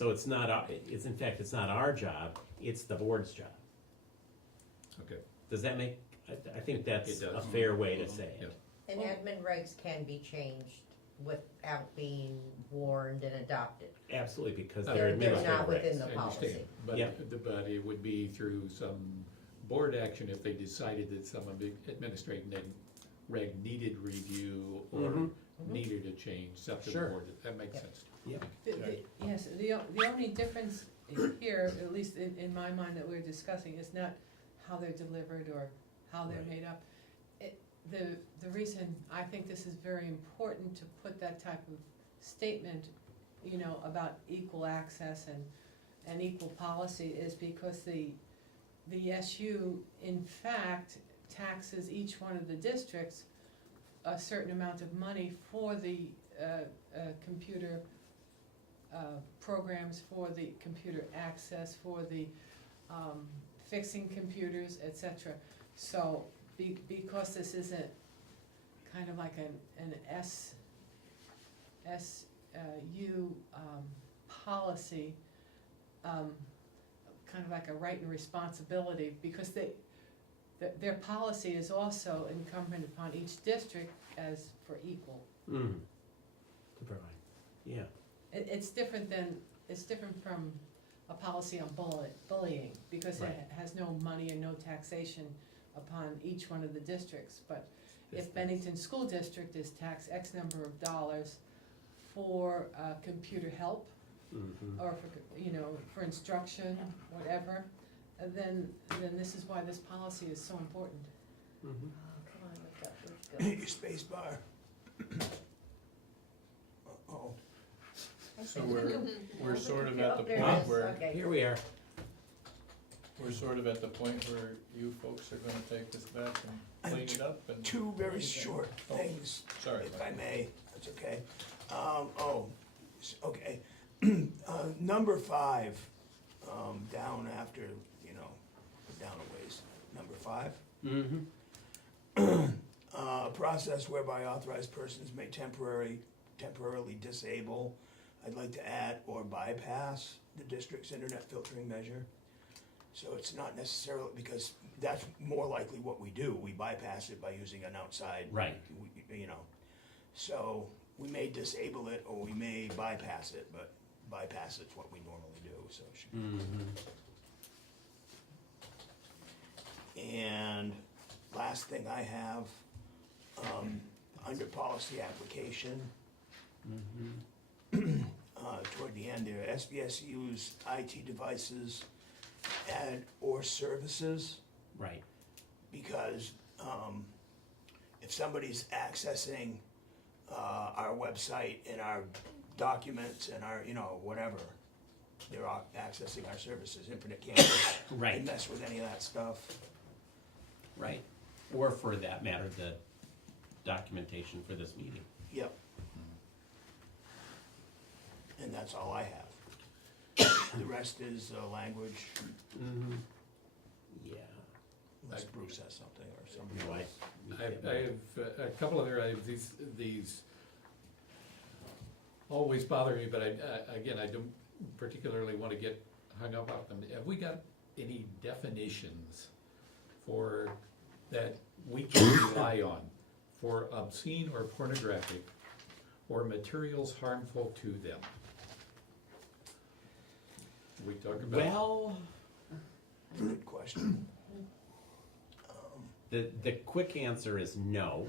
it's not, it's in fact, it's not our job, it's the board's job. Okay. Does that make, I think that's It does. a fair way to say it. Yep. And admin regs can be changed without being warned and adopted. Absolutely, because They're they're They're administrative not within regs. the I understand, policy. but, Yeah. but it would be through some board action if they decided that some of the administrative reg needed review or Mhm. needed a change, it's up to the Sure. board, that makes Yep. sense. Yep. Yes, the only difference here, at least in my mind that we're discussing, is not how they're delivered or how they're Right. made up. The reason I think this is very important to put that type of statement, you know, about equal access and equal policy is because the SU, in fact, taxes each one of the districts a certain amount of money for the computer programs, for the computer access, for the fixing computers, etc. So because this isn't kind of like an SU policy, kind of like a right and responsibility, because their policy is also incumbent upon each district as for equal. Mm. To provide, yeah. It's different from a policy on bullying, because Right. it has no money and no taxation upon each one of the districts. But This if Bennington School District is taxed X number of dollars for computer help, Mhm. or for, you know, for instruction, whatever, then this is why this policy is so important. Mhm. Come on, look up, let's go. Your space bar. Uh-oh. So we're sort of at the Oh, there it point is. where, Okay. Here we are. we're sort of at the point where you folks are gonna take this back and clean it up and. Two very short Oh, things, Sorry. if I may, that's okay. Okay. Number 5, down after, you know, down a ways. Number 5. Mm-hmm. A process whereby authorized persons may temporarily disable, I'd like to add, or bypass the district's internet filtering measure. So it's not necessarily, because that's more likely what we do, we bypass it by using an outside. Right. You know, so we may disable it or we may bypass it, but bypass it's what we normally do, so. it should- Mm-hmm. And last thing I have, under policy application, Mm-hmm. toward the end there, SVSU's IT devices and or services, Right. because if somebody's accessing our website and our documents and our, you know, whatever, they're accessing our services, Infinite Campus. Right. They mess with any of that stuff. Right. Or for that matter, the documentation for this meeting. Yep. And that's all I have. The rest is language, Mm-hmm. Yeah. unless Bruce has something or somebody No, else. I have a couple other items, these always bother me, but again, I don't particularly want to get hung up on them. Have we got any definitions for, that we can rely on for obscene or pornographic or materials harmful to them? We talk about. Well, Good question. the quick answer is no.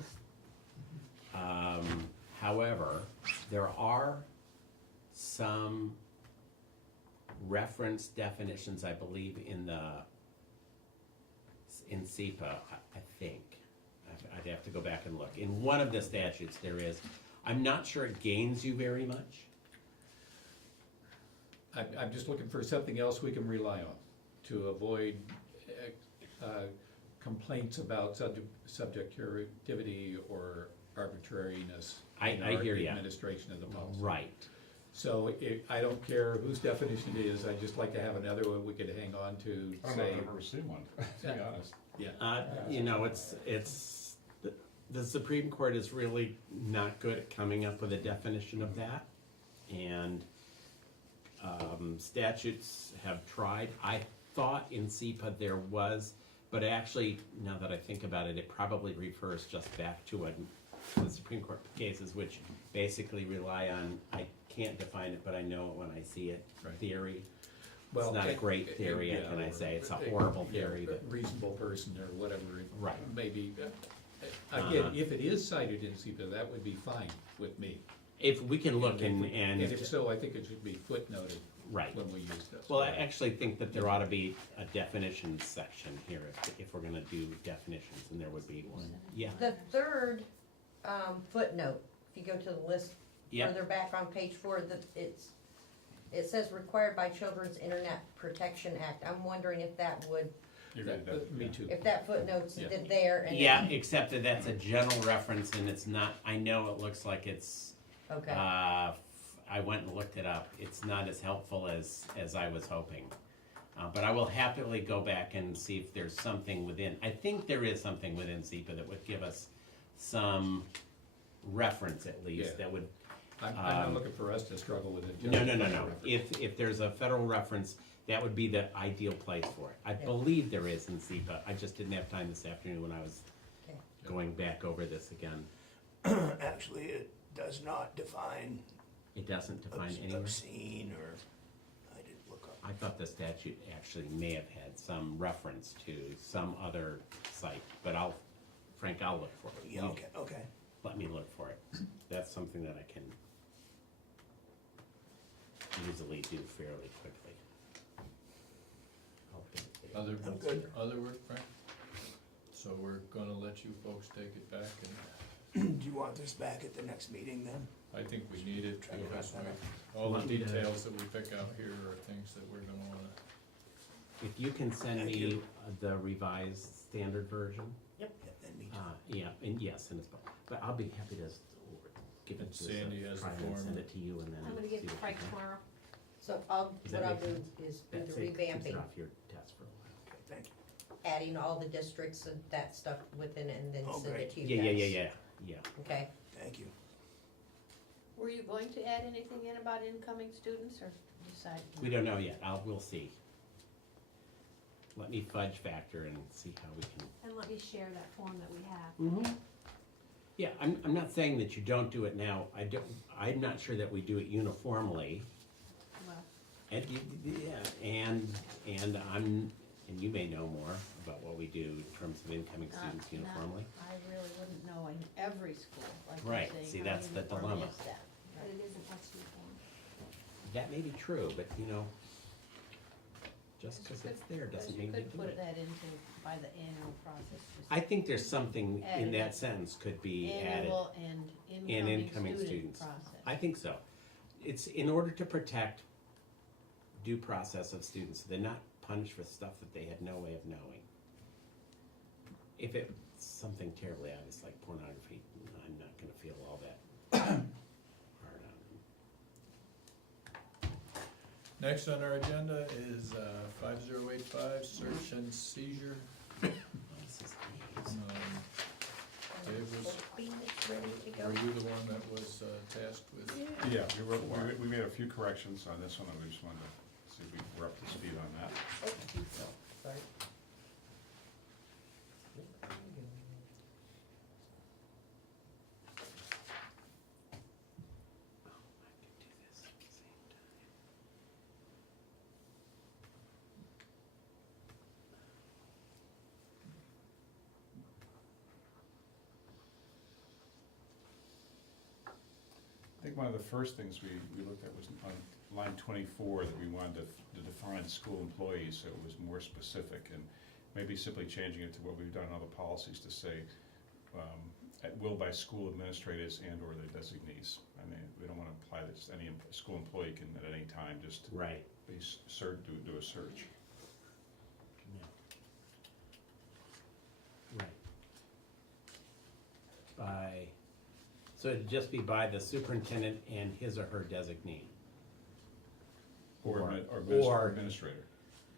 However, there are some reference definitions, I believe, in SEPA, I think. I'd have to go back and look. In one of the statutes there is. I'm not sure it gains you very much. I'm just looking for something else we can rely on to avoid complaints about subjectivity or arbitrariness I in our hear ya. administration of the policy. Right. So I don't care whose definition it is, I'd just like to have another one we could hang on to, I don't know say, if I've ever seen one, to be honest. yeah. You know, it's, the Supreme Court is really not good at coming up with a definition of that. And statutes have tried. I thought in SEPA there was, but actually, now that I think about it, it probably refers just back to the Supreme Court cases, which basically rely on, I can't define it, but I know it when I see it, Right. theory. Well, It's not a great theory, yeah, can I or- say, it's a horrible yeah, theory, but, reasonable person or whatever it Right. may be. Again, Uh-huh. if it is cited in SEPA, that would be fine with me. if we can look And if and, so, I think it should be footnoted right. when we use this. Well, I actually think that there ought to be a definitions section here, if we're gonna do definitions, and there would be one, yeah. The third footnote, if you go to the list Yep. further back on page 4, it says required by Children's Internet Protection Act. I'm wondering if that would, You read that, Me yeah. too. if that footnote's Yeah. there and. Yeah, except that that's a general reference and it's not, I know it looks like it's, Okay, I went and looked it up, it's not as helpful as I was hoping. But I will happily go back and see if there's something within, I think there is something within SEPA that would give us some reference at least, Yeah. that would, I'm not looking for us to struggle with it. no. If there's a federal reference, that would be the ideal place for it. I Yeah. believe there is in SEPA, I just didn't have time this afternoon when I was okay. going back over this again. Actually, it does not define It doesn't define anywhere. obscene or, I didn't look up. I thought the statute actually may have had some reference to some other site, but Frank, I'll look for it. Yeah, You okay. Let me look for it. That's something that I can easily do fairly quickly. Other, I'm good. other work, Frank? So we're gonna let you folks take it back, and Do you want this back at the next meeting then? I think we need it, Try to because wrap that all the Want me to- details that we pick out here are things that we're gonna wanna, If you can send Thank me you. the revised standard version, Yep. And me too. yeah, and yes, and it's, but I'll be happy to give it And to Sandy has the Brian and form. send it to you and then. I'm gonna see get what Frank you think. tomorrow. So Does what that I'll make do sense? is do That's the it, keeps it revamping, off your desk for a while. Thank you. adding all the districts and that stuff within it, and then Oh, send great. it to you guys. Yeah. Okay, Thank you. Were you going to add anything in about incoming students or decide? We don't know yet, we'll see. Let me fudge factor and see how we can. And let me share that form that we have. Mm-hmm. Yeah, I'm not saying that you don't do it now, I'm not sure that we do it uniformly. Well, And, and you may know more about what we do in terms of incoming students uniformly. I really wouldn't know in every school, like you're Right, saying. see, how that's the uniform dilemma. is that? but it isn't what's uniform. That may be true, but just because it's there Because doesn't you mean we could do put it. that into, by the annual process. just I think there's something in Added. that sentence could be added. Annual and And incoming incoming student students. process. I think so. It's in order to protect due process of students, so they're not punished for stuff that they had no way of knowing. If it's something terribly obvious like pornography, I'm not gonna feel all that hard on them. next on our agenda is 5085, search and seizure. Oh, this is neat. Dave, hoping it's ready to go. were you the one that was tasked with? Yeah, we made a few corrections on this one, and we just wanted to see if we were up to speed on that. Sorry. Oh, I can do this at the same time. I think one of the first things we looked at was on line 24, that we wanted to define school employees, so it was more specific, and maybe simply changing it to what we've done in other policies to say, at will by school administrators and or their designees. I mean, we don't wanna apply this, any school employee can at any time just Right. be do a search. Yeah. Right. So it'd just be by the superintendent and his or her designee. Or- administrator.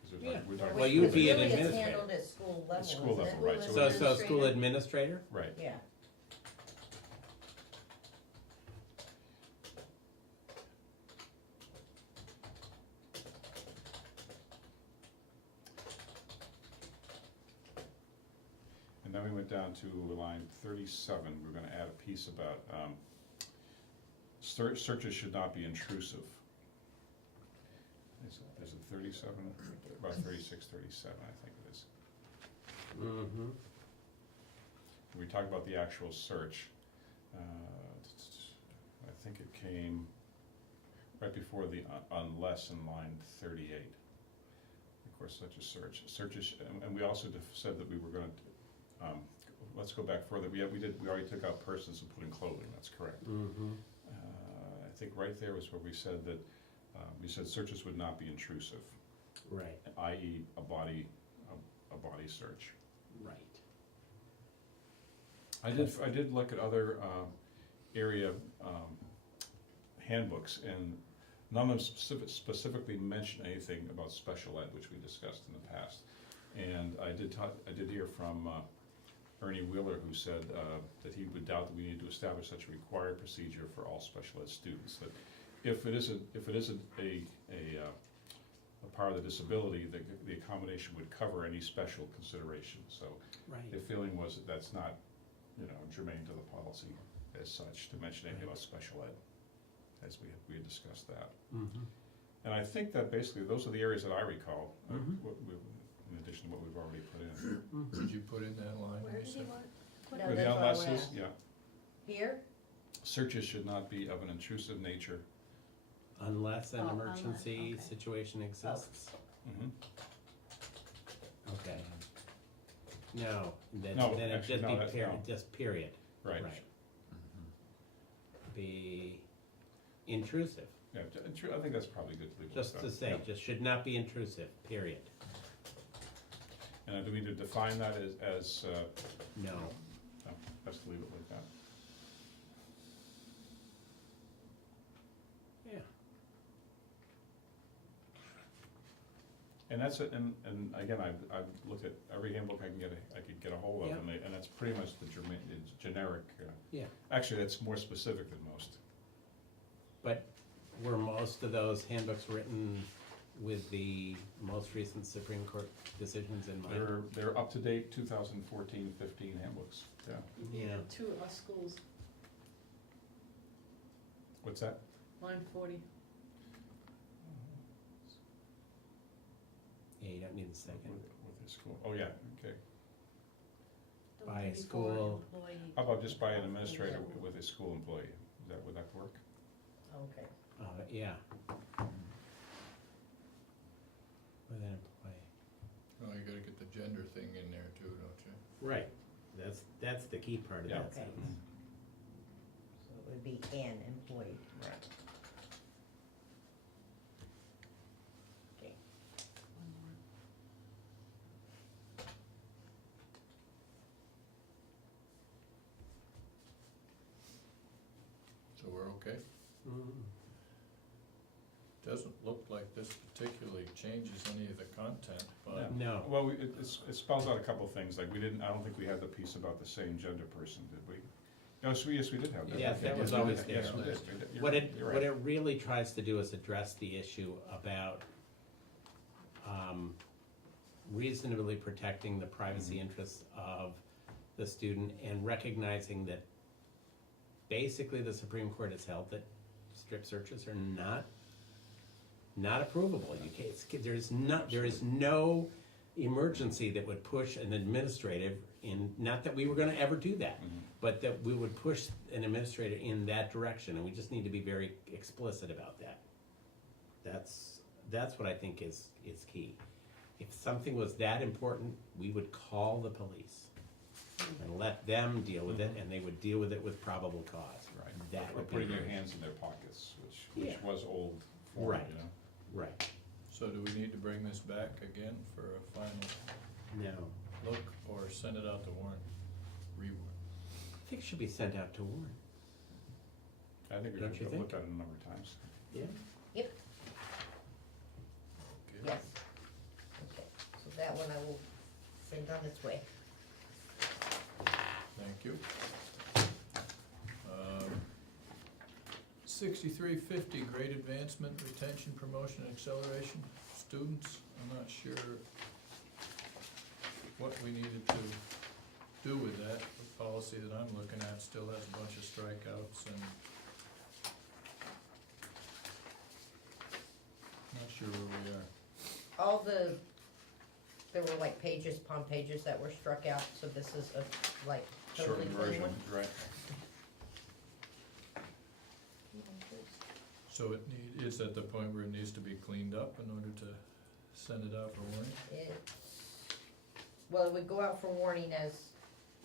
'Cause we're Yeah. talking- we're talking Well, about you would be an Really, it's administrator. handled at school level, At school isn't level, it? right, So school administrator? Right. Yeah. And then we went down to line 37, we're gonna add a piece about, searches should not be intrusive. Is it 37, about 36, 37, I think it is. Mm-hmm. We talk about the actual search, I think it came right before the unless in line 38. Of course, such a search, searches, and we also said that we were gonna, let's go back further, we already took out persons and put in clothing, that's correct. Mm-hmm. I think right there was where we said that, we said searches would not be intrusive, Right, i.e. a body search. right. I did look at other area handbooks, and none of them specifically mention anything about special ed, which we discussed in the past. And I did hear from Ernie Wheeler, who said that he would doubt that we need to establish such a required procedure for all special ed students. That if it isn't a part of the disability, the accommodation would cover any special consideration. So Right. the feeling was that that's not, germane to the policy as such, to mention anything about special ed, as we had discussed that. Mm-hmm. And I think that basically, those are the areas that I recall, Mhm. in addition to what we've already put in. Did you put in that line? Where did Lisa? you want? No, Where the that's where unless we're is, at. yeah, Here? searches should not be of an intrusive nature. Unless an Oh, emergency okay. situation exists. Mhm. Okay. No, then No, it'd actually, just no, be that's- period, no. just period. Right. Be intrusive, Yeah, I think that's probably good to leave. it just like to that. say, Yeah. just should not be intrusive, period. And do we need to define that as, No. no, let's leave it like that. Yeah. And that's it, and again, I've looked at every handbook I could get a hold of, Yeah. and that's pretty much the it's generic. Yeah. Actually, that's more specific than most. But were most of those handbooks written with the most recent Supreme Court decisions in mind? They're up-to-date 2014-15 handbooks, yeah. Yeah. To our schools, What's that? line 40. Yeah, you don't need a second. With the school, oh, yeah, okay. Don't By a be before an school. employee. How about just by an administrator with a school employee? Would that work? Okay. Yeah. With an employee. Oh, you gotta get the gender thing in there too, don't you? Right, that's the key part of Yeah. that Okay. sentence. So it would be an employee. Right. Okay. One more. So we're okay? Mm. Doesn't look like this particularly changes any of the content, but No. Well, it spells out a couple of things, like I don't think we had the piece about the same gender person, did we? No, so yes, we did have that. Yes, that was we always did. there. Yes, we did. You're What right, it, you're what right. it really tries to do is address the issue about reasonably protecting the privacy interests of the student and recognizing that basically the Supreme Court has held that strip searches are not approvable. You can't, there is no emergency that would push an administrative in, not that we were gonna ever do that, Mhm. but that we would push an administrator in that direction, and we just need to be very explicit about that. That's what I think is key. If something was that important, we would call the police and let them deal with it, and they would deal with it with probable cause. Right. That Or would be putting their very- hands in their pockets, which Yeah. was old form, Right. you know? Right, so do we need to bring this back again for a final no. look or send it out to warrant? Rewarrant? I think it should be sent out to warrant. I think Don't we've you looked think? at it a number of times. Yeah. Yep. its way. Thank you. 6350, grade advancement, retention, promotion, and acceleration, students. I'm not sure what we needed to do with that. The policy that I'm looking at still has a bunch of strikeouts and not sure where we are. There were like pages upon pages that were struck out, so this is a, like, totally Shortened clean version, one. right. So it's at the point where it needs to be cleaned up in order to send it out for warning? Well, it would go out for warning as,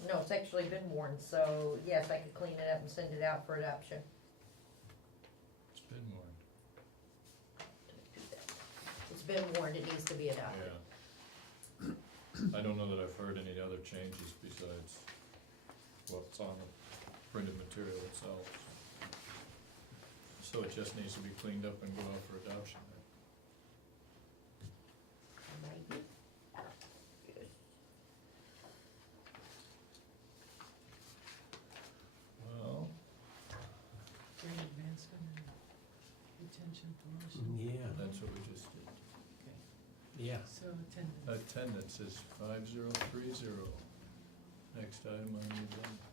no, it's actually been warned, so yes, I could clean it up and send it out for adoption. It's been warned. It's been warned, it needs to be adopted. Yeah. I don't know that I've heard any other changes besides what's on the printed material itself. So it just needs to be cleaned up and go out for adoption. Alrighty. Well, Grade advancement and retention, promotion. Yeah, that's what we just did. yeah. So attendance. Attendance is 5030. Next item on the agenda.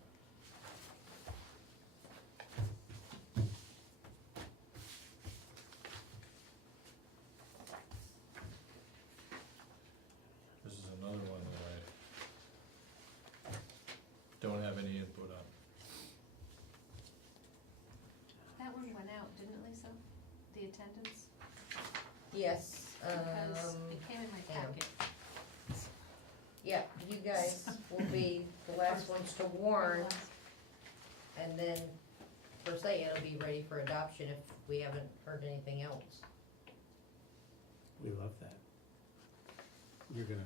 This is another one that I don't have any input on. That one went out, didn't it, Lisa? The attendance? Yes, Because it came in my yeah. packet. Yeah, you guys will be the last ones to warn, and then, per se, it'll be ready for adoption if we haven't heard anything else. We love that. You're gonna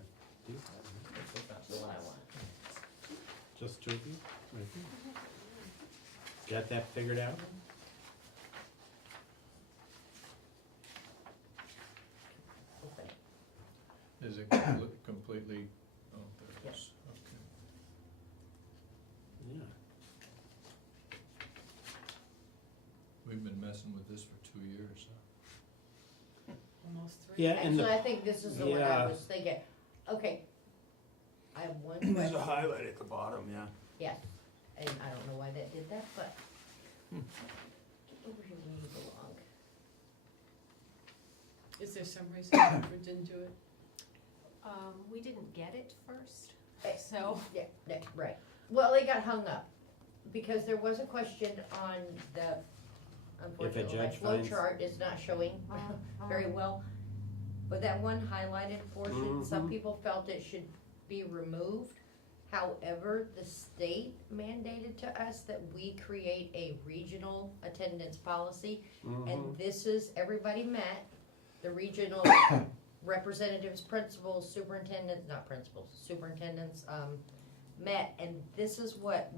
do that, right? That's what I want. Just two of you? Right here? Got that figured out? Okay. Is it completely, oh, there it is, okay. Yeah. We've been messing with this for 2 years, huh? Almost three. Yeah, and Actually, I the, think this is the one I yeah. was thinking. Okay. I have one There's a question. highlight at the bottom, yeah. Yes, and I don't know why that did that, but. Get over here where you belong. Is there some reason Hartford didn't do it? We didn't get it first, Eh, so. Yeah, right. Well, it got hung up, because there was a question on the, unfortunately, my judge flow finds- chart is not showing very well. But that one highlighted portion, some Mhm. people felt it should be removed. However, the state mandated to us that we create a regional attendance policy. mhm. And this is, everybody met, the regional representatives, principals, superintendents, not principals, superintendents, met, and this is what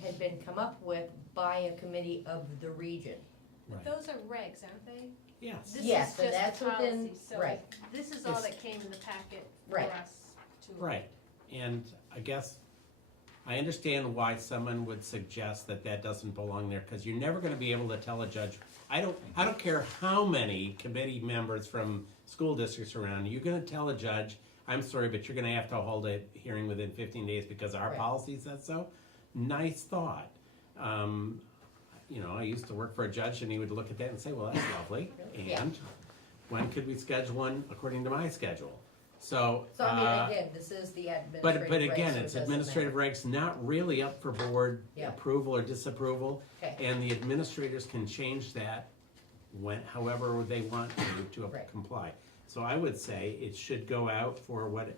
had been come up with by a committee of the region. Right. Those are regs, aren't they? Yes. This Yes, is and just that's the within- policy, so right. this is all It's- that came in the packet for Right. us to. Right, and I guess, I understand why someone would suggest that that doesn't belong there, because you're never gonna be able to tell a judge, I don't care how many committee members from school districts around, you're gonna tell a judge, I'm sorry, but you're gonna have to hold a hearing within 15 days because our Right. policy says so. Nice thought. I used to work for a judge and he would look at that and say, well, that's lovely, Yeah. and when could we schedule one according to my schedule? So, So I mean, again, this is the administrative but regs, again, so it it's doesn't administrative matter. regs, not really up for board Yeah. approval or disapproval. Okay. And the administrators can change that however they want to Right. comply. So I would say it should go out for what,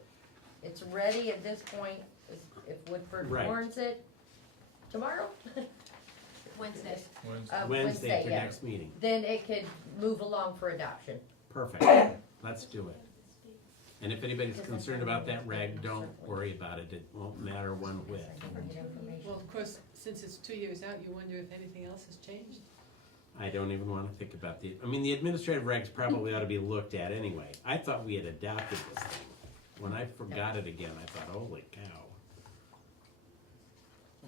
It's ready at this point, if Woodford Right. warns it tomorrow, Wednesday. Wednesday. Wednesday for yeah. next meeting. Then it could move along for adoption. Perfect, let's do it. And if anybody's concerned about that reg, don't worry about it, it won't matter one whit. Well, of course, since it's 2 years out, you wonder if anything else has changed? I don't even wanna think about the administrative regs probably ought to be looked at anyway. I thought we had adopted this thing. When I forgot it again, I thought, holy cow.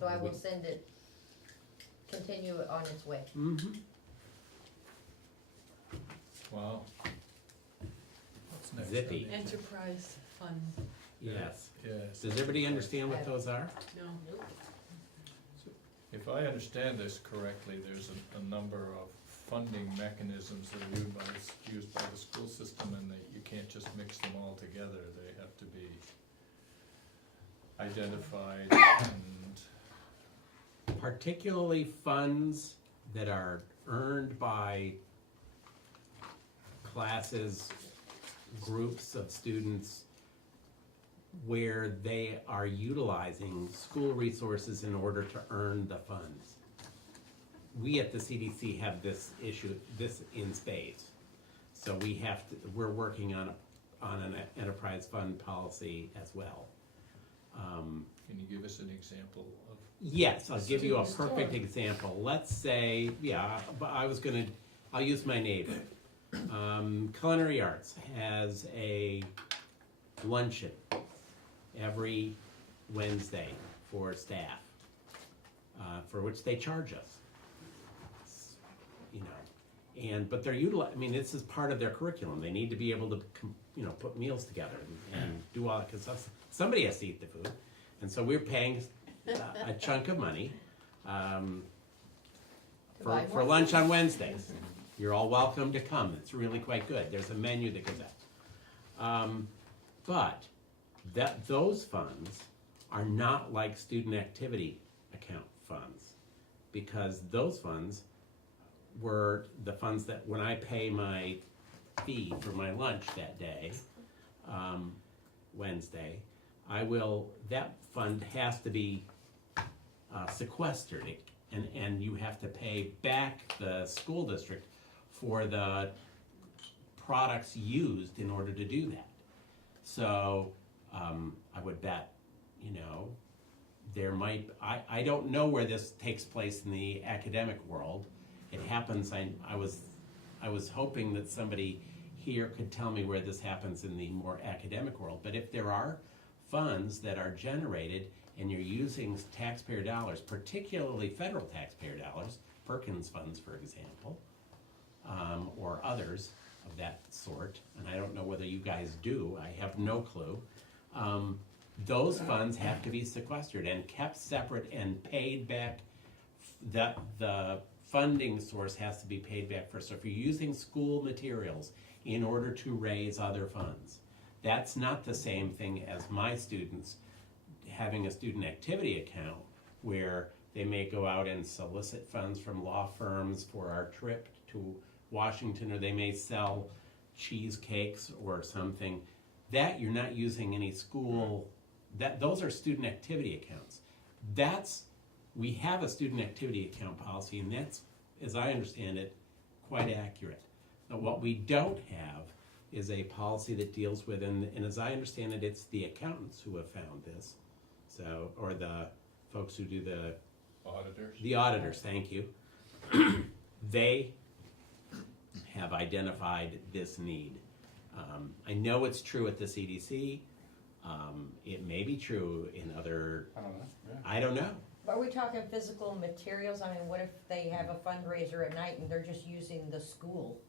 So I will send it, continue it on its way. Mm-hmm. Wow. What's next? Zippy. on the agenda? Enterprise fund, Yes. Yes. Does everybody understand what those are? no, If I understand this correctly, there's a number of funding mechanisms that are used by the school system, and that you can't just mix them all together. They have to be identified and, Particularly funds that are earned by classes, groups of students, where they are utilizing school resources in order to earn the funds. We at the CDC have this issue, this in spades. So we're working on an enterprise fund policy as well. can you give us an example of? Yes, I'll give you a Student perfect store. example. Let's say, but I'll use my neighbor. Culinary Arts has a luncheon every Wednesday for staff, for which they charge us. You know, but they're this is part of their curriculum. They need to be able to, put meals together and do all that, because somebody has to eat the food. And so we're paying a chunk of money for lunch on Wednesdays. You're all welcome to come. It's really quite good. There's a menu that goes out. But those funds are not like student activity account funds, because those funds were the funds that when I pay my fee for my lunch that day, Wednesday, that fund has to be sequestered, and you have to pay back the school district for the products used in order to do that. So I would bet, there might, I don't know where this takes place in the academic world. It happens, I was hoping that somebody here could tell me where this happens in the more academic world. But if there are funds that are generated and you're using taxpayer dollars, particularly federal taxpayer dollars, Perkins funds, for example, or others of that sort, and I don't know whether you guys do, I have no clue, those funds have to be sequestered and kept separate and paid back. The funding source has to be paid back first. So if you're using school materials in order to raise other funds, that's not the same thing as my students having a student activity account where they may go out and solicit funds from law firms for our trip to Washington, or they may sell cheesecakes or something. That you're not using any school, those are student activity accounts. We have a student activity account policy, and that's, as I understand it, quite accurate. Now, what we don't have is a policy that deals with, and as I understand it, it's the accountants who have found this, or the folks who do the auditors, thank you. They have identified this need. I know it's true at the CDC. It may be true in other, I don't know, yeah. I don't know. Are we talking physical materials? I mean, what if they have a fundraiser at night and they're just using the school?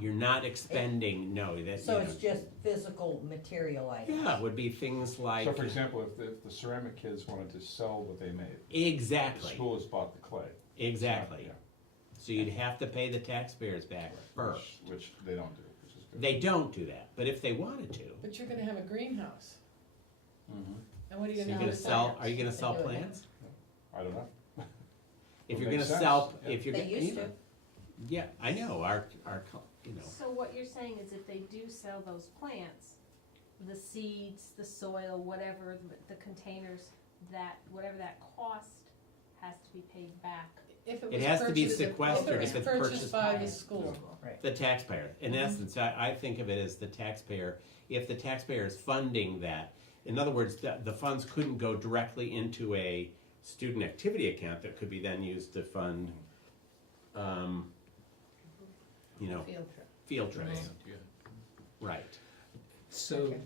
You're not expending, So it's just physical material items? Yeah, it would be things like. So for example, if the ceramic kids wanted to sell what they made, Exactly. the school has bought the clay. Exactly. Yeah. So you'd have to pay the taxpayers back first. Which they don't do, which is good. They don't do that, but if they wanted to, but you're gonna have a greenhouse, Mhm. and what are so you you're gonna gonna sell, are you gonna They sell do it now. plants? I don't know. If Would you're make gonna sense, sell, yeah. if you're They gonna, used to. yeah, I know, So what you're saying is if they do sell those plants, the seeds, the soil, whatever, the containers, whatever that cost has to be paid back. if It was has to be purchased- sequestered if if it it's was purchased by by the the school. Right. the taxpayer. In essence, I think of it as the taxpayer, if the taxpayer is funding that, in other words, the funds couldn't go directly into a student activity account that could be then used to fund, Field trip. field trips. Yeah. Right. So, Okay.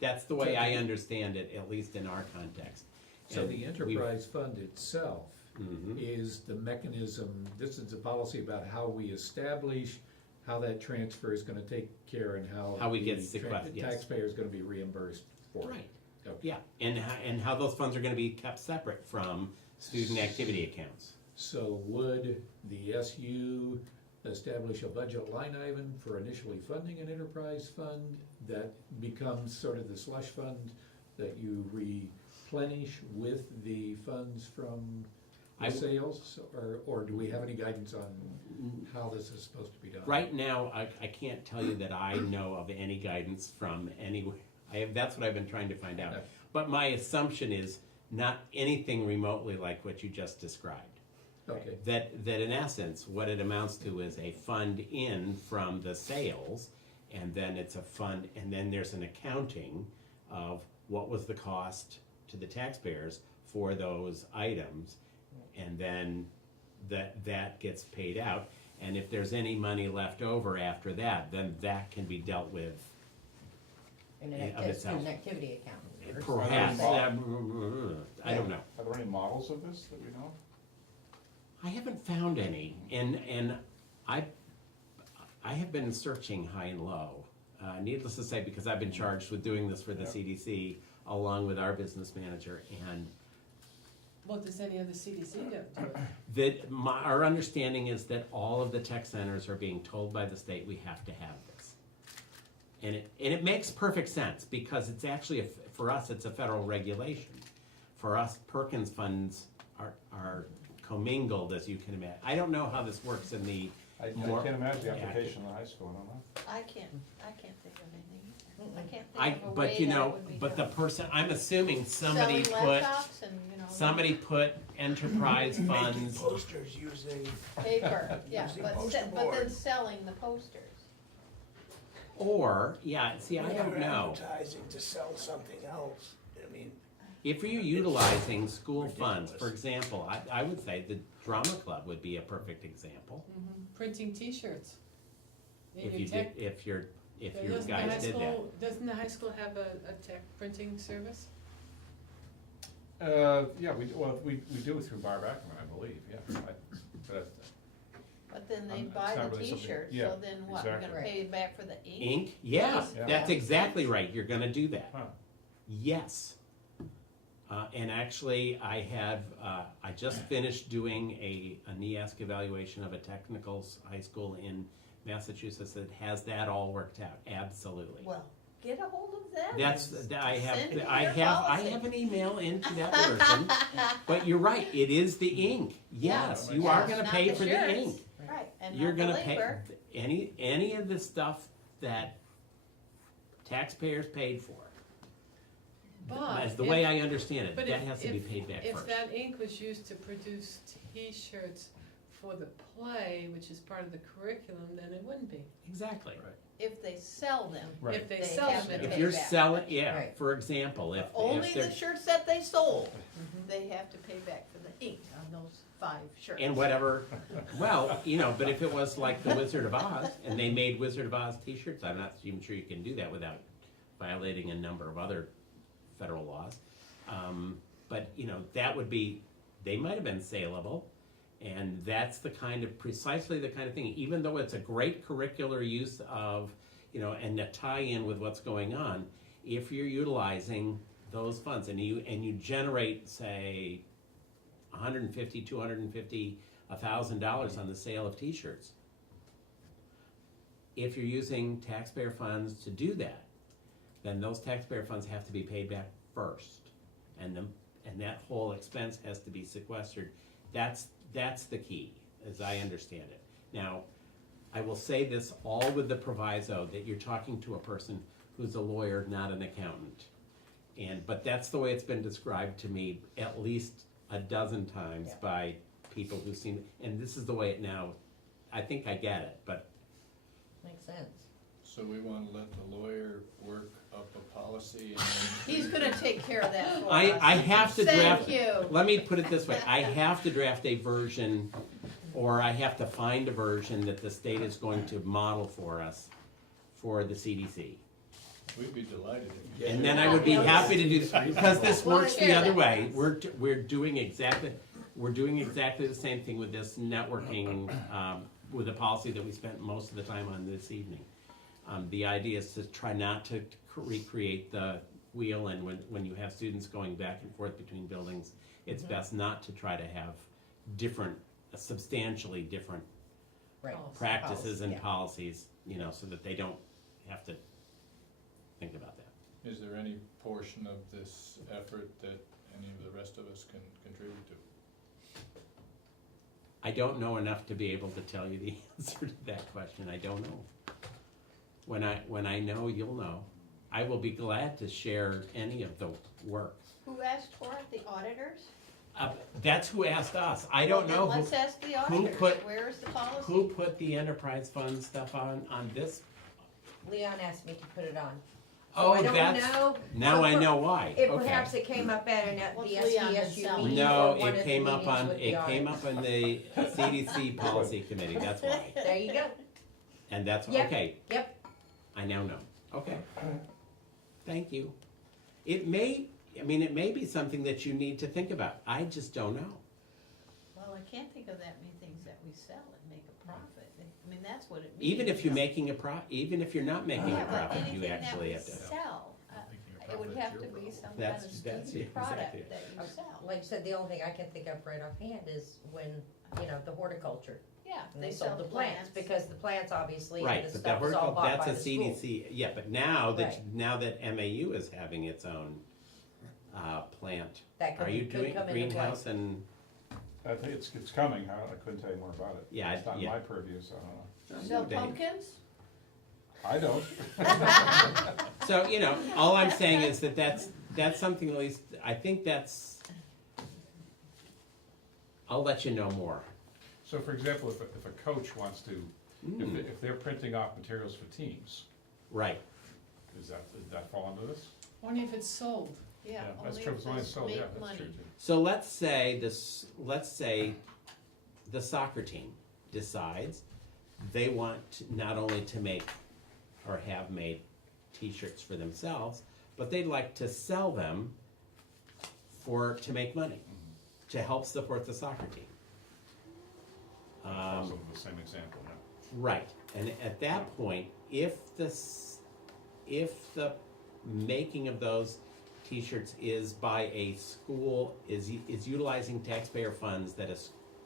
That's the way I understand it, at least in our context. so And the we've- enterprise fund itself Mhm. is the mechanism, this is the policy about how we establish how that transfer is gonna take care and how we the get sequestered, yes. taxpayer is gonna be reimbursed for it. Right, Okay. yeah, and how those funds are gonna be kept separate from student activity accounts. So would the SU establish a budget line item for initially funding an enterprise fund that becomes sort of the slush fund that you replenish with the funds from I the w- sales? Or do we have any guidance on how this is supposed to be done? Right now, I can't tell you that I know of any guidance from anywhere. That's what I've been trying to find out. Okay. But my assumption is not anything remotely like what you just described. Okay, That in essence, what it amounts to is a fund in from the sales, and then it's a fund, and then there's an accounting of what was the cost to the taxpayers for those items, and then that gets paid out. And if there's any money left over after that, then that can be dealt with In of an itself. activity account. or perhaps. something. I don't know. Are there any models of this that we know? I haven't found any, and I have been searching high and low. Needless to say, because I've been charged with doing this for the Yeah. CDC along with our business manager, and Well, does any other CDC do it? our understanding is that all of the tech centers are being told by the state we have to have this, and it makes perfect sense because it's actually for us it's a federal regulation. For us, Perkins funds are commingled, as you can imagine. I don't know how this works in the I more can't imagine the active. application in the high school, I don't know. I can't think of anything either. I can't I, think of a but way you that know, it would be but the done. person, I'm assuming somebody Selling put, laptops and, you know. somebody put enterprise Making funds, posters using, Paper, yeah, Using but poster but then board. selling the posters. or, yeah, see, I don't or know. advertising to sell something else. I mean, If you're utilizing school funds, for ridiculous. example, I would say the drama club would be a perfect example. Printing T-shirts. In If your you tech- did, if your doesn't the high guys did that. school- Doesn't the high school have a tech printing service? Yeah, we do it through Barb Ackerman, I believe, yeah. But But then they It's buy not the really something- T-shirt, yeah, so then what, we're exactly. gonna pay back for the ink? Ink, yeah, Yeah. that's exactly right, you're gonna do that. Huh. Yes. And actually, I just finished doing a NEASC evaluation of a high school in Massachusetts that has that all worked out, absolutely. Well, get a hold of them. That's, I Send me have, I your have, I policy. have an email into that version, but you're right, it is the ink, yes, you are gonna Not pay the for the shirts. ink. Right, and You're not the gonna pay, labor. any of the stuff that taxpayers paid for. But As the if- way I understand it, but that if- has to be if- paid back If first. that ink was used to produce T-shirts for the play, which is part of the curriculum, then it wouldn't be. Exactly. If they sell them, Right. If they They sell have them, to it If pay you're back. selling, yeah, Right. for example, if only if the they're, shirts that they sold, they have to pay back for the ink on those 5 shirts. and whatever, well, but if it was like the Wizard of Oz, and they made Wizard of Oz t-shirts, I'm not even sure you can do that without violating a number of other federal laws. But, that would be, they might have been saleable, and that's precisely the kind of thing, even though it's a great curricular use of, and a tie-in with what's going on, if you're utilizing those funds and you generate, say, $150, $250, $1,000 on the sale of t-shirts, if you're using taxpayer funds to do that, then those taxpayer funds have to be paid back first. And that whole expense has to be sequestered. That's the key, as I understand it. Now, I will say this all with the proviso that you're talking to a person who's a lawyer, not an accountant. But that's the way it's been described to me at least a dozen times Yeah. by people who've seen it. And this is the way it now, I think I get it, but Makes sense. So we wanna let the lawyer work up a policy and then. He's gonna take care of that for us. I have to draft. Thank you. Let me put it this way, I have to draft a version, or I have to find a version that the state is going to model for us for the CDC. We'd be delighted if you. And then I would be happy to do this, because this We'll works the share other that. way. We're doing exactly the same thing with this networking, with the policy that we spent most of the time on this evening. The idea is to try not to recreate the wheel, and when you have students going back and forth between buildings, it's best not to try to have substantially different Right. practices and Yeah. policies, so that they don't have to think about that. Is there any portion of this effort that any of the rest of us can contribute to? I don't know enough to be able to tell you the answer to that question. I don't know. When I know, you'll know. I will be glad to share any of the work. Who asked for it, the auditors? That's who asked us. I don't know Well, then let's ask the who auditors, put- where's the policy? who put the enterprise fund stuff on this. Leon asked me to put it on. Oh, I don't that's, know. now I know why. If Okay. perhaps it came up at the What's Leon been SVSU selling? meeting No, or one of it the came up meetings on, with the it came audit. up on the CDC policy committee, that's why. There you go. And that's, Yep. okay. Yep. I now know. Okay. Thank you. It may be something that you need to think about. I just don't know. Well, I can't think of that many things that we sell and make a profit. I mean, that's what it means. Even if you're making even if you're not making a Yeah, but profit, you anything actually that have we to. sell, Making a it would profit, have it's to your be problem. some kind That's- of that's student exactly product it. that you sell. Like I said, the only thing I can think of right offhand is when, the horticulture. Yeah, And they they sell sold the the plants, plants. because the plants obviously, and Right, the but stuff was all bought by that's the a school. CDC, yeah, but now Right. that MAU is having its own, plant. That Are you could doing come into play. greenhouse and, I think it's coming, I couldn't tell you more about it. Yeah, It's not yeah. my purview, so I don't know. Sell Dave. pumpkins? I don't. So, all I'm saying is that's something at least, I think I'll let you know more. So for example, if a coach wants to, Mm, if they're printing off materials for teams, right, does that fall under this? Only if it's sold. Yeah, That's only true, if it's only they sold, yeah, make that's money. true too. so let's say the soccer team decides they want not only to make or have made t-shirts for themselves, but they'd like to sell them to make money, to help support the soccer team. Also the same example, yeah. Right, and at that point, if the making of those t-shirts is by a school, is utilizing taxpayer funds that a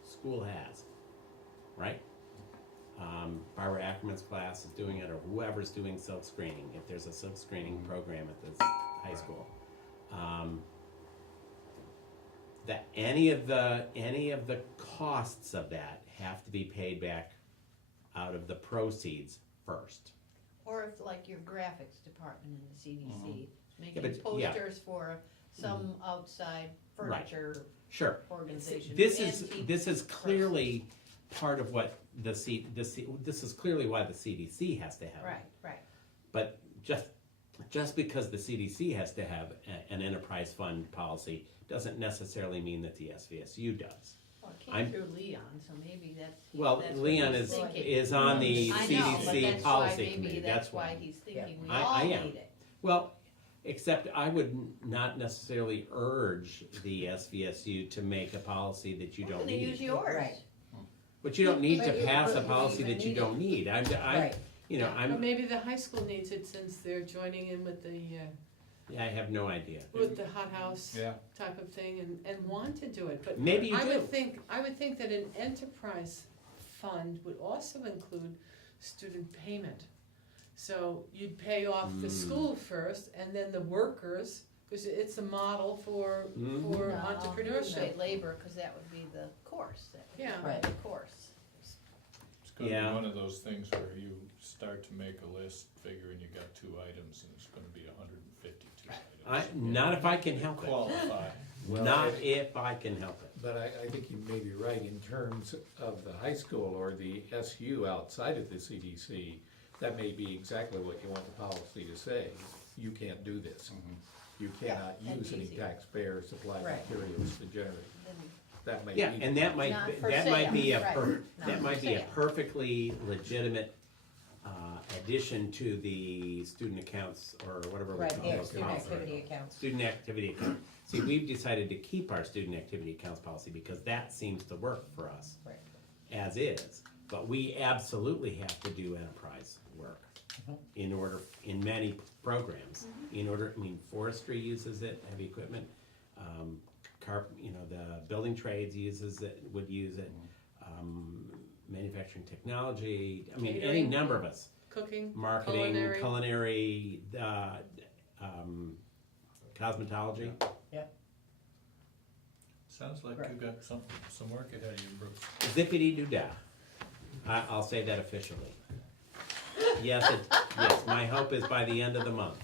school has, right? Barbara Ackerman's class is doing it, or whoever's doing silk screening, if there's a silk screening program at the high school. That any of the costs of that have to be paid back out of the proceeds first. Or if like your graphics department in the CDC, Yeah, making but- yeah. posters for some outside Right. furniture Sure. organization. This antique is clearly part of what this is clearly why the CDC has to have it. Right. But just because the CDC has to have an enterprise fund policy doesn't necessarily mean that the SVSU does. Well, it I'm- came through Leon, so maybe that's. Well, that's what Leon he's is thinking. on the I know, but CDC that's why policy maybe committee, that's why he's thinking we I all am. need it. Well, except I would not necessarily urge the SVSU to make a policy that you We're don't gonna use need. yours. Right. But you don't need to But pass a but we policy even that you need don't need. Right. But maybe the high school needs it since they're joining in with I have no idea. the hot house Yeah. type of thing and want to do it, but Maybe you I do. would think that an enterprise fund would also include student payment. So you'd pay off the school first and then the workers, because it's a model for Mhm. No, entrepreneurship. say labor, cause that would be the course, that would be Yeah. Right. the course. It's gonna be Yeah. one of those things where you start to make a list, figuring you got 2 items, and it's gonna be 152 items. Not if I can help it. Qualify. Well, Not if I can help it. But I think you may be right in terms of the high school or the SU outside of the CDC. That may be exactly what you want the policy to say. You can't do this. You cannot Yeah, use any easy. taxpayer supplied Right. materials to generate. Then That may Yeah, be. and that might Not for be a sale, right. Not that for might be a sale. perfectly legitimate addition to the student accounts or whatever we Right, call yeah, those student policies. activity accounts. Student activity account. See, we've decided to keep our student activity accounts policy because that seems to work for us. Right. As is, but we absolutely have to do enterprise work in order, in many programs, in order, I mean, forestry uses it, heavy equipment, the building trades uses it, would use it, manufacturing technology, I mean, any Catering. number of us, Cooking, marketing, culinary. cosmetology. Sounds like you got some work ahead of you, Bruce. Zippity-doo-dah. I'll say that officially. Yes, my hope is by the end of the month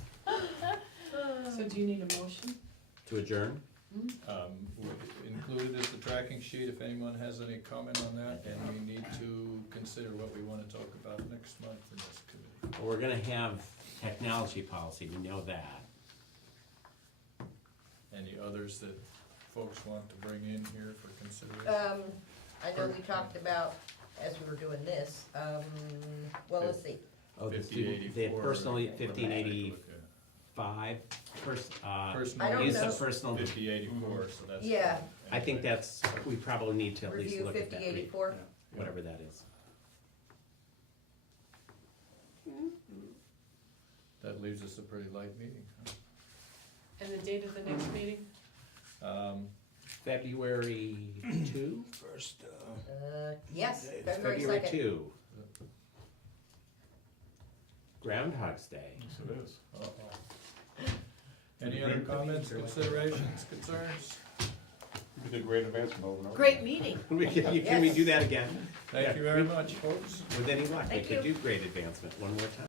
So do you need a motion? to adjourn. Included is the tracking sheet, if anyone has any comment on that, and we need to consider what we wanna talk about next month in this committee. We're gonna have technology policy, we know that. Any others that folks want to bring in here for consideration? I know we talked about, as we were doing this, well, let's see. Oh, the student, the 5084, personally, what do you fifteen take a look eighty-five, at? I don't use know. of personal, 5084, so that's. Yeah. I think that's, we probably need to at least Review look at that, 5084. whatever that is. That leaves us a pretty light meeting, And the date of the next meeting? huh? February two? First, Yes, It's February February 2nd. two. Groundhog's Day. Yes, it is. Uh-oh. Any other comments, considerations, concerns? We did great advancement over and over. Great meeting. Can we do that again? Thank you very much, folks. With any luck, we Thank could you. do great advancement one more time.